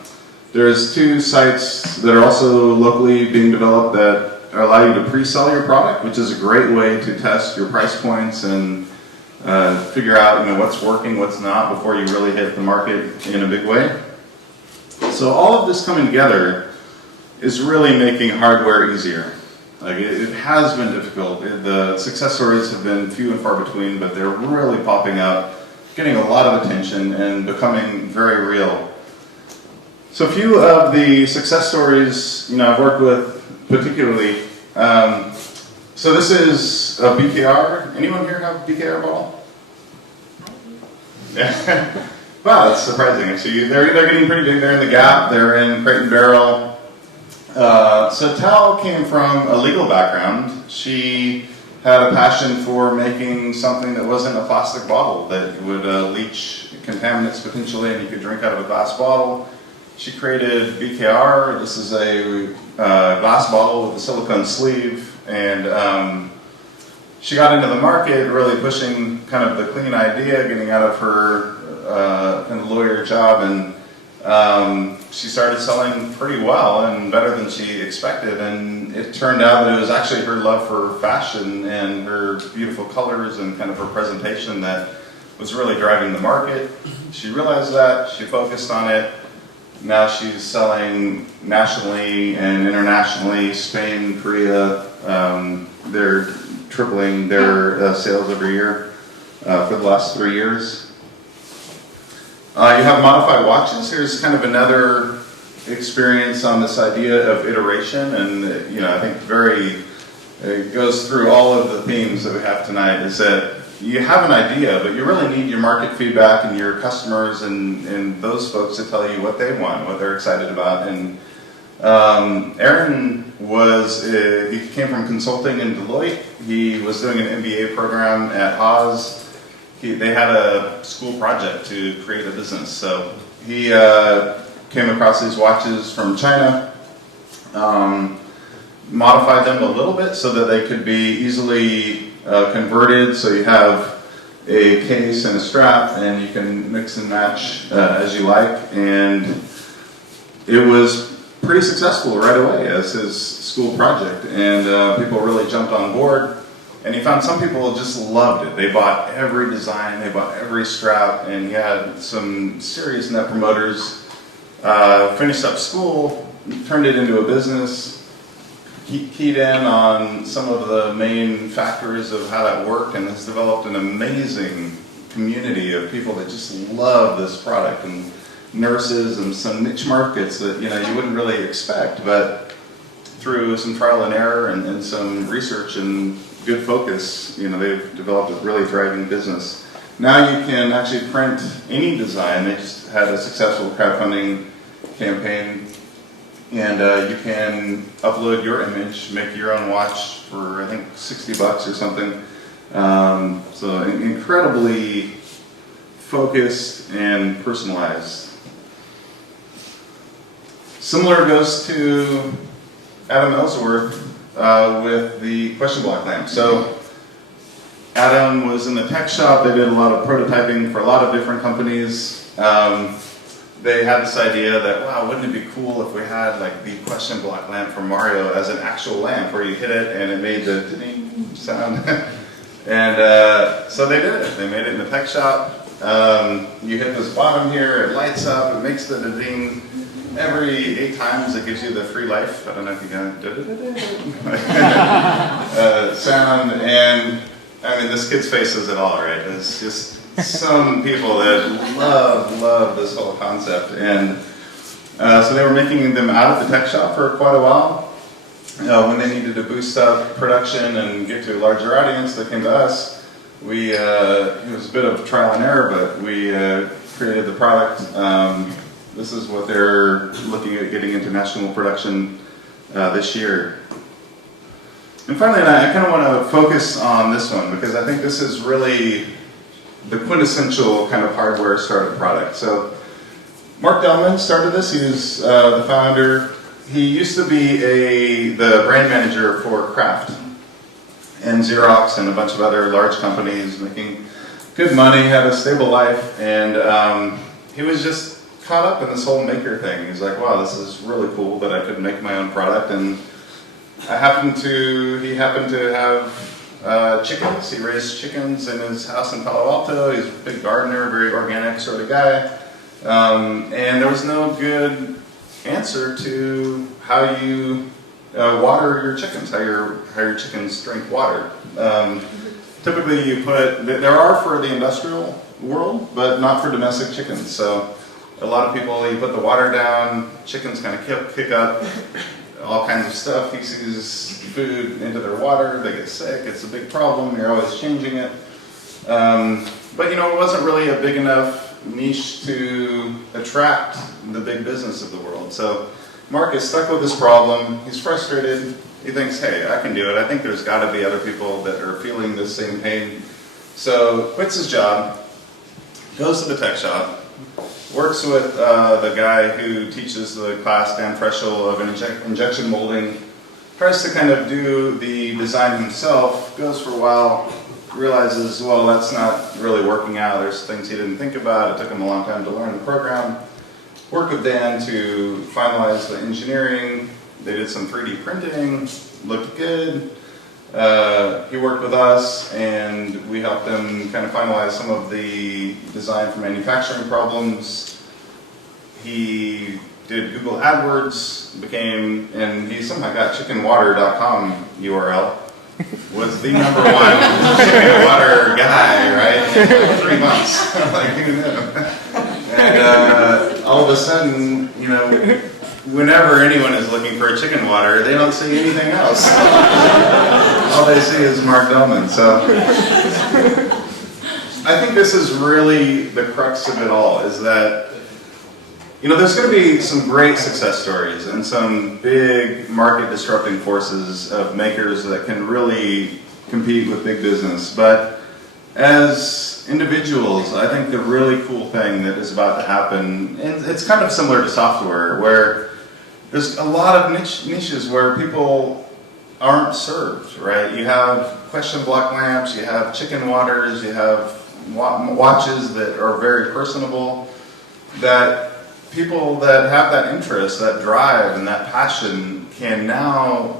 there's 2 sites that are also locally being developed that allow you to pre-sell your product, which is a great way to test your price points and figure out what's working, what's not, before you really hit the market in a big way. So all of this coming together is really making hardware easier. It has been difficult. The success stories have been few and far between, but they're really popping up, getting a lot of attention and becoming very real. So a few of the success stories I've worked with particularly. So this is use a BKR. Anyone here have a BKR bottle? Yeah. Wow, that's surprising. Actually, they're getting pretty big. They're in the Gap. They're in Crate and Barrel. So Tal came from a legal background. She had a passion for making something that wasn't a plastic bottle that would leach contaminants potentially, and you could drink out of a glass bottle. She created BKR. This is a glass bottle with a silicone sleeve, and she got into the market really pushing kind of the clean idea, getting out of her kind of lawyer job, and she started selling pretty well and better than she expected, and it turned out that it was actually her love for fashion and her beautiful colors and kind of her presentation that was really driving the market. She realized that, she focused on it. Now she's selling nationally and internationally, Spain, Korea. They're tripling their sales every year for the last 3 years. You have modified watches. Here's kind of another experience on this idea of iteration, and I think it goes through all of the themes that we have tonight. Is that you have an idea, but you really need your market feedback and your customers and those folks to tell you what they want, what they're excited about. And Aaron he came from consulting in Deloitte. He was doing an MBA program at Haas. They had a school project to create a business. So he came across these watches from China, modified them a little bit so that they could be easily converted. So you have a case and a strap, and you can mix and match as you like. And it was pretty successful right away as his school project, and people really jumped on board. And he found some people just loved it. They bought every design, they bought every strap, and he had some serious net promoters. Finished up school, turned it into a business, keyed in on some of the main factors of how that worked, and has developed an amazing community of people that just love this product, and nurses and some niche markets that you wouldn't really expect, but through some trial and error and some research and good focus, they've developed a really thriving business. Now you can actually print any design. They just had a successful crowdfunding campaign, and you can upload your image, make your own watch for I think $60 or something. So incredibly focused and personalized. Similar goes to Adam Ellsworth with the question block lamp. So Adam was in the tech shop. They did a lot of prototyping for a lot of different companies. They had this idea that, wow, wouldn't it be cool if we had like the question block lamp from Mario as an actual lamp where you hit it and it made the ding sound. And so they did it. They made it in the tech shop. You hit this bottom here, it lights up, it makes the ding. Every 8 times it gives you the free life. I don't know if you got sound, and I mean this kid's face says it all, right? It's just some people that love this whole concept, and so they were making them out of the tech shop for quite a while. When they needed to boost up production and get to a larger audience, they came to us. It was a bit of trial and error, but we created the product. This is what they're looking at getting into national production this year. And finally, I kind of want to focus on this one because I think this is really the quintessential kind of hardware startup product. So Mark Delman started this. He was the founder. He used to be the brand manager for Kraft and Xerox and a bunch of other large companies, making good money, had a stable life, and he was just caught up in this whole maker thing. He's like, wow, this is really cool that I could make my own product. And he happened to have chickens. He raised chickens in his house in Palo Alto. He's a big gardener, very organic sort of guy. And there was no good answer to how you water your chickens, how your chickens drink water. Typically there are for the industrial world, but not for domestic chickens. So a lot of people, you put the water down, chickens kind of kick up. all kinds of stuff, feces, food into their water, they get sick, it's a big problem, you're always changing it. But you know, it wasn't really a big enough niche to attract the big business of the world. So Mark is stuck with this problem, he's frustrated, he thinks, hey, I can do it, I think there's got to be other people that are feeling this same pain. So quits his job, goes to the tech shop, works with the guy who teaches the class, Dan Freschel, of injection molding, tries to kind of do the design himself, goes for a while, realizes, well, that's not really working out, there's things he didn't think about, it took him a long time to learn the program. Worked with Dan to finalize the engineering, they did some 3D printing, looked good. He worked with us and we helped him kind of finalize some of the design for manufacturing problems. He did Google AdWords, and he somehow got chickenwater.com URL, was the #1 chicken water guy, right? In like 3 months. Like, who knew? And all of a sudden, you know, whenever anyone is looking for a chicken water, they don't see anything else. All they see is Mark Dolman. So I think this is really the crux of it all, is that, you know, there's going to be some great success stories and some big market disrupting forces of makers that can really compete with big business. But as individuals, I think the really cool thing that is about to happen, and it's kind of similar to software, where there's a lot of niches where people aren't served, right? You have question block lamps, you have chicken waters, you have watches that are very personable, that people that have that interest, that drive, and that passion can now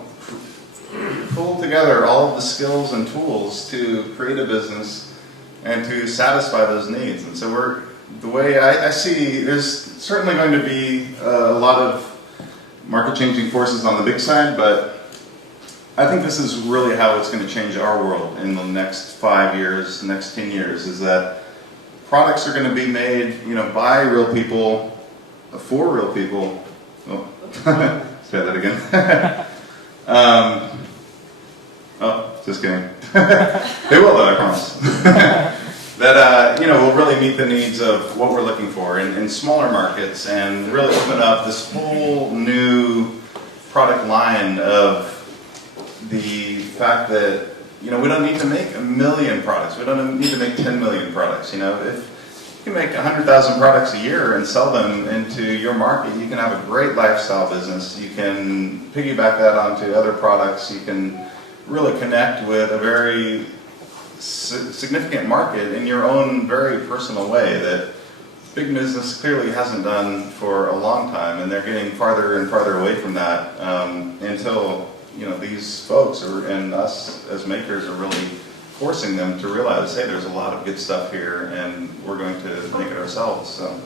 pull together all of the skills and tools to create a business and to satisfy those needs. And so the way I see, there's certainly going to be a lot of market-changing forces on the big side, but I think this is really how it's going to change our world in the next 5 years, next 10 years, is that products are going to be made, you know, by real people, for real people. Oh, say that again. Just kidding. They will, though, I promise. That, you know, will really meet the needs of what we're looking for in smaller markets and really open up this whole new product line of the fact that, you know, we don't need to make 1 million products. We don't need to make 10 million products. You know, if you can make 100,000 products a year and sell them into your market, you can have a great lifestyle business. You can piggyback that onto other products. You can really connect with a very significant market in your own very personal way that big business clearly hasn't done for a long time, and they're getting farther and farther away from that until, you know, these folks and us as makers are really forcing them to realize, hey, there's a lot of good stuff here and we're going to make it ourselves. So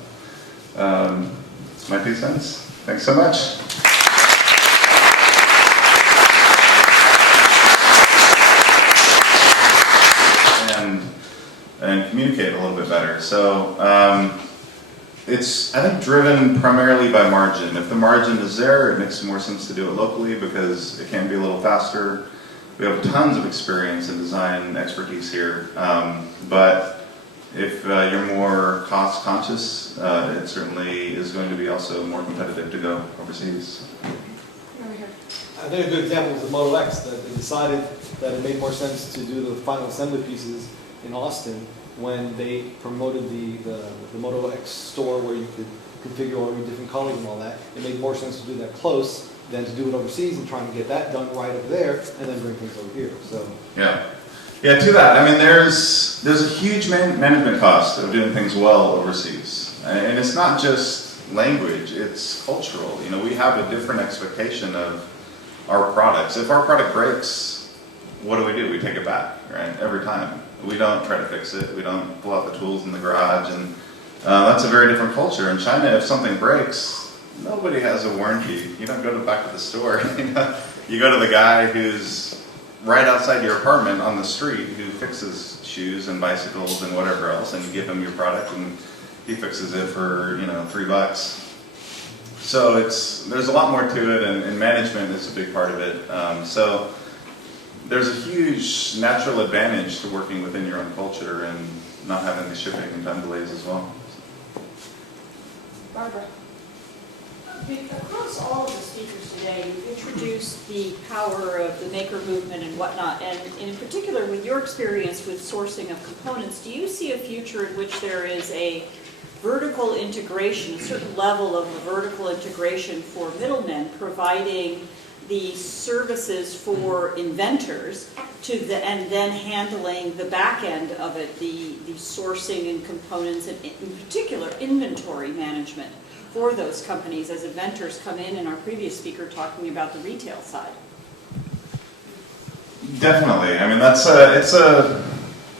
it's my 2 cents. Thanks so much. And communicate a little bit better. So it's, I think, driven primarily by margin. If the margin is there, it makes more sense to do it locally because it can be a little faster. We have tons of experience in design expertise here, but if you're more cost conscious, it certainly is going to be also more competitive to go overseas. I think a good example was the Model X, that they decided that it made more sense to do the final assembly pieces in Austin when they promoted the Model X store where you could configure all your different colors and all that. It made more sense to do that close than to do it overseas and trying to get that done right over there and then bring things over here. So yeah, to that. I mean, there's a huge management cost of doing things well overseas, and it's not just language; it's cultural. You know, we have a different expectation of our products. If our product breaks, what do? We take it back, right? Every time. We don't try to fix it. We don't pull out the tools in the garage, and that's a very different culture. In China, if something breaks, nobody has a warranty. You don't go back to the store. You go to the guy who's right outside your apartment on the street who fixes shoes and bicycles and whatever else, and you give him your product, and he fixes it for, $3. So there's a lot more to it, and management is a big part of it. So there's a huge natural advantage to working within your own culture and not having the shipping and time delays as well. Barbara. Across all of the speakers today, you've introduced the power of the maker movement and whatnot, and in particular with your experience with sourcing of components, do you see a future in which there is a vertical integration, a certain level of a vertical integration for middlemen, providing the services for inventors and then handling the back end of it, the sourcing and components, and in particular inventory management for those companies as inventors come in, and our previous speaker talking about the retail side? Definitely. I mean, it's a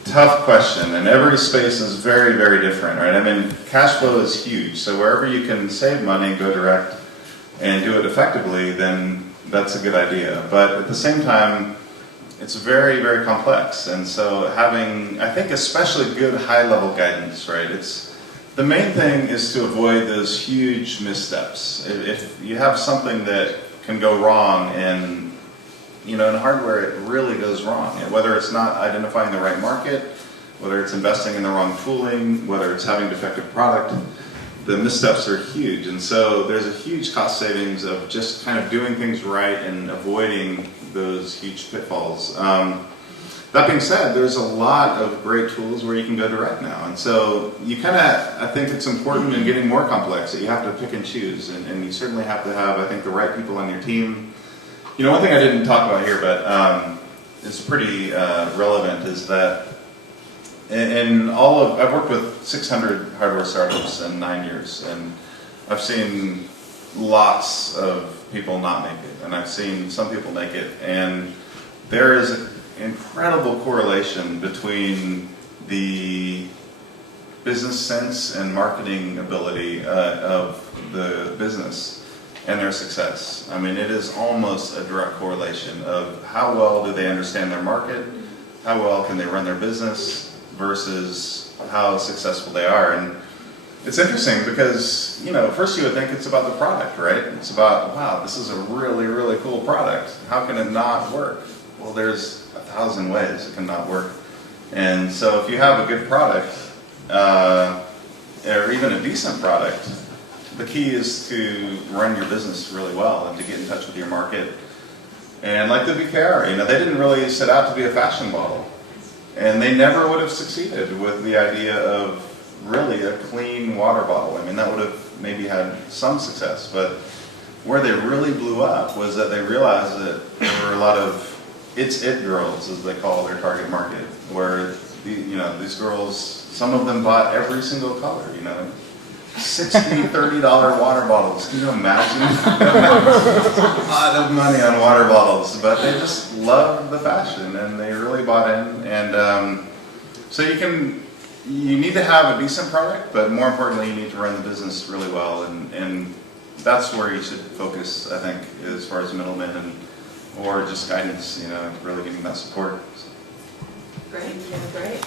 tough question, and every space is very, very different, right? I mean, cash flow is huge, so wherever you can save money, go direct, and do it effectively, then that's a good idea. But at the same time, it's very, very complex, and so having, I think, especially good high-level guidance, right? The main thing is to avoid those huge missteps. If you have something that can go wrong, and in hardware it really goes wrong, whether it's not identifying the right market, whether it's investing in the wrong tooling, whether it's having defective product, the missteps are huge. And so there's a huge cost savings of just kind of doing things right and avoiding those huge pitfalls. That being said, there's a lot of great tools where you can go direct now. And so I think it's important in getting more complex that you have to pick and choose. And you certainly have to have, I think, the right people on your team. One thing I didn't talk about here, but is pretty relevant, is that I've worked with 600 hardware startups in 9 years, and I've seen lots of people not make it, and I've seen some people make it, and there is an incredible correlation between the business sense and marketing ability of the business and their success. I mean, it is almost a direct correlation of how well do they understand their market, how well can they run their business, versus how successful they are. And it's interesting because, first you would think it's about the product, right? It's about, wow, this is a really, really cool product. How can it not work? Well, there's 1,000 ways it can not work. And so if you have a good product, or even a decent product, the key is to run your business really well and to get in touch with your market. And like the BKR, they didn't really set out to be a fashion bottle. And they never would have succeeded with the idea of really a clean water bottle. I mean, that would have maybe had some success, but where they really blew up was that they realized that there were a lot of it girls, as they call their target market, where these girls, some of them bought every single color, $60, $30 water bottles. Can you imagine? A lot of money on water bottles, but they just loved the fashion and they really bought in. And so you need to have a decent product, but more importantly, you need to run the business really well. And that's where you should focus, I think, as far as middlemen or just guidance, really getting that support. Great, great.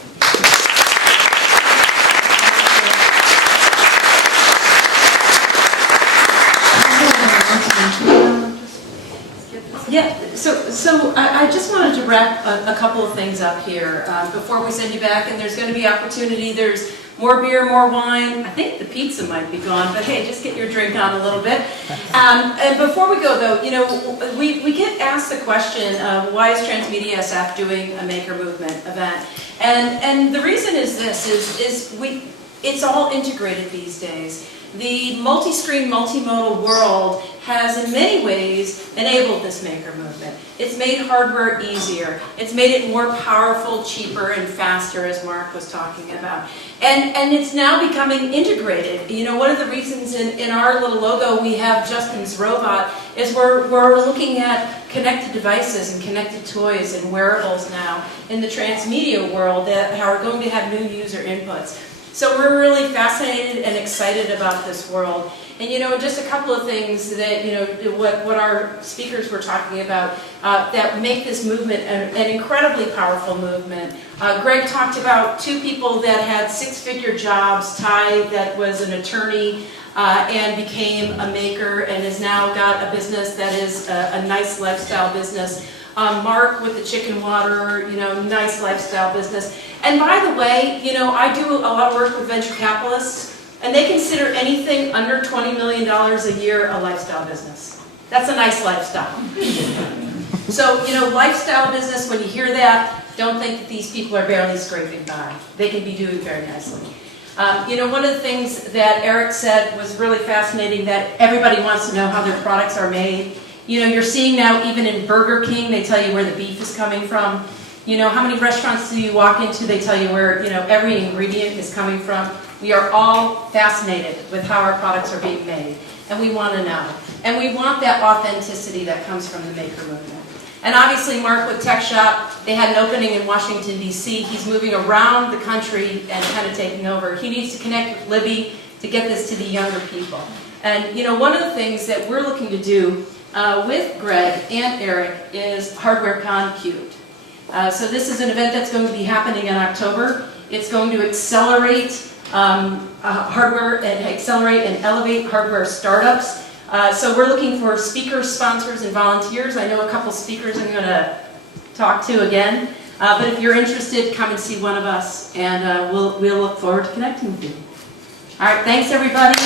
Yeah, so I just wanted to wrap a couple of things up here before we send you back, and there's going to be opportunity. There's more beer, more wine. I think the pizza might be gone, but hey, just get your drink on a little bit. And before we go, though, we get asked the question, why is transmediasf doing a Maker Movement event? And the reason is this: it's all integrated these days. The multi-screen, multimodal world has in many ways enabled this maker movement. It's made hardware easier. It's made it more powerful, cheaper, and faster, as Mark was talking about. And it's now becoming integrated. One of the reasons in our little logo we have Justin's robot is we're looking at connected devices and connected toys and wearables now in the transmedia world that are going to have new user inputs. So we're really fascinated and excited about this world. And just a couple of things that, what our speakers were talking about that make this movement an incredibly powerful movement. Greg talked about two people that had six-figure jobs. Ty, that was an attorney and became a maker and has now got a business that is a nice lifestyle business. Mark with the chicken water, nice lifestyle business. And by the way, I do a lot of work with venture capitalists, and they consider anything under $20 million a year a lifestyle business. That's a nice lifestyle. So, lifestyle business, when you hear that, don't think that these people are barely scraping by. They can be doing very nicely. One of the things that Eric said was really fascinating, that everybody wants to know how their products are made. You're seeing now, even in Burger King, they tell you where the beef is coming from. How many restaurants do you walk into, they tell you where, every ingredient is coming from. We are all fascinated with how our products are being made, and we want to know. And we want that authenticity that comes from the maker movement. And obviously, Mark with Tech Shop, they had an opening in Washington, D.C. He's moving around the country and kind of taking over. He needs to connect with Libby to get this to the younger people. And, one of the things that we're looking to do with Greg and Eric is HardwareCon Cubed. So this is an event that's going to be happening in October. It's going to accelerate hardware and accelerate and elevate hardware startups. So we're looking for speakers, sponsors, and volunteers. I know a couple speakers I'm going to talk to again. But if you're interested, come and see one of us, and we'll look forward to connecting with you. All right, thanks everybody.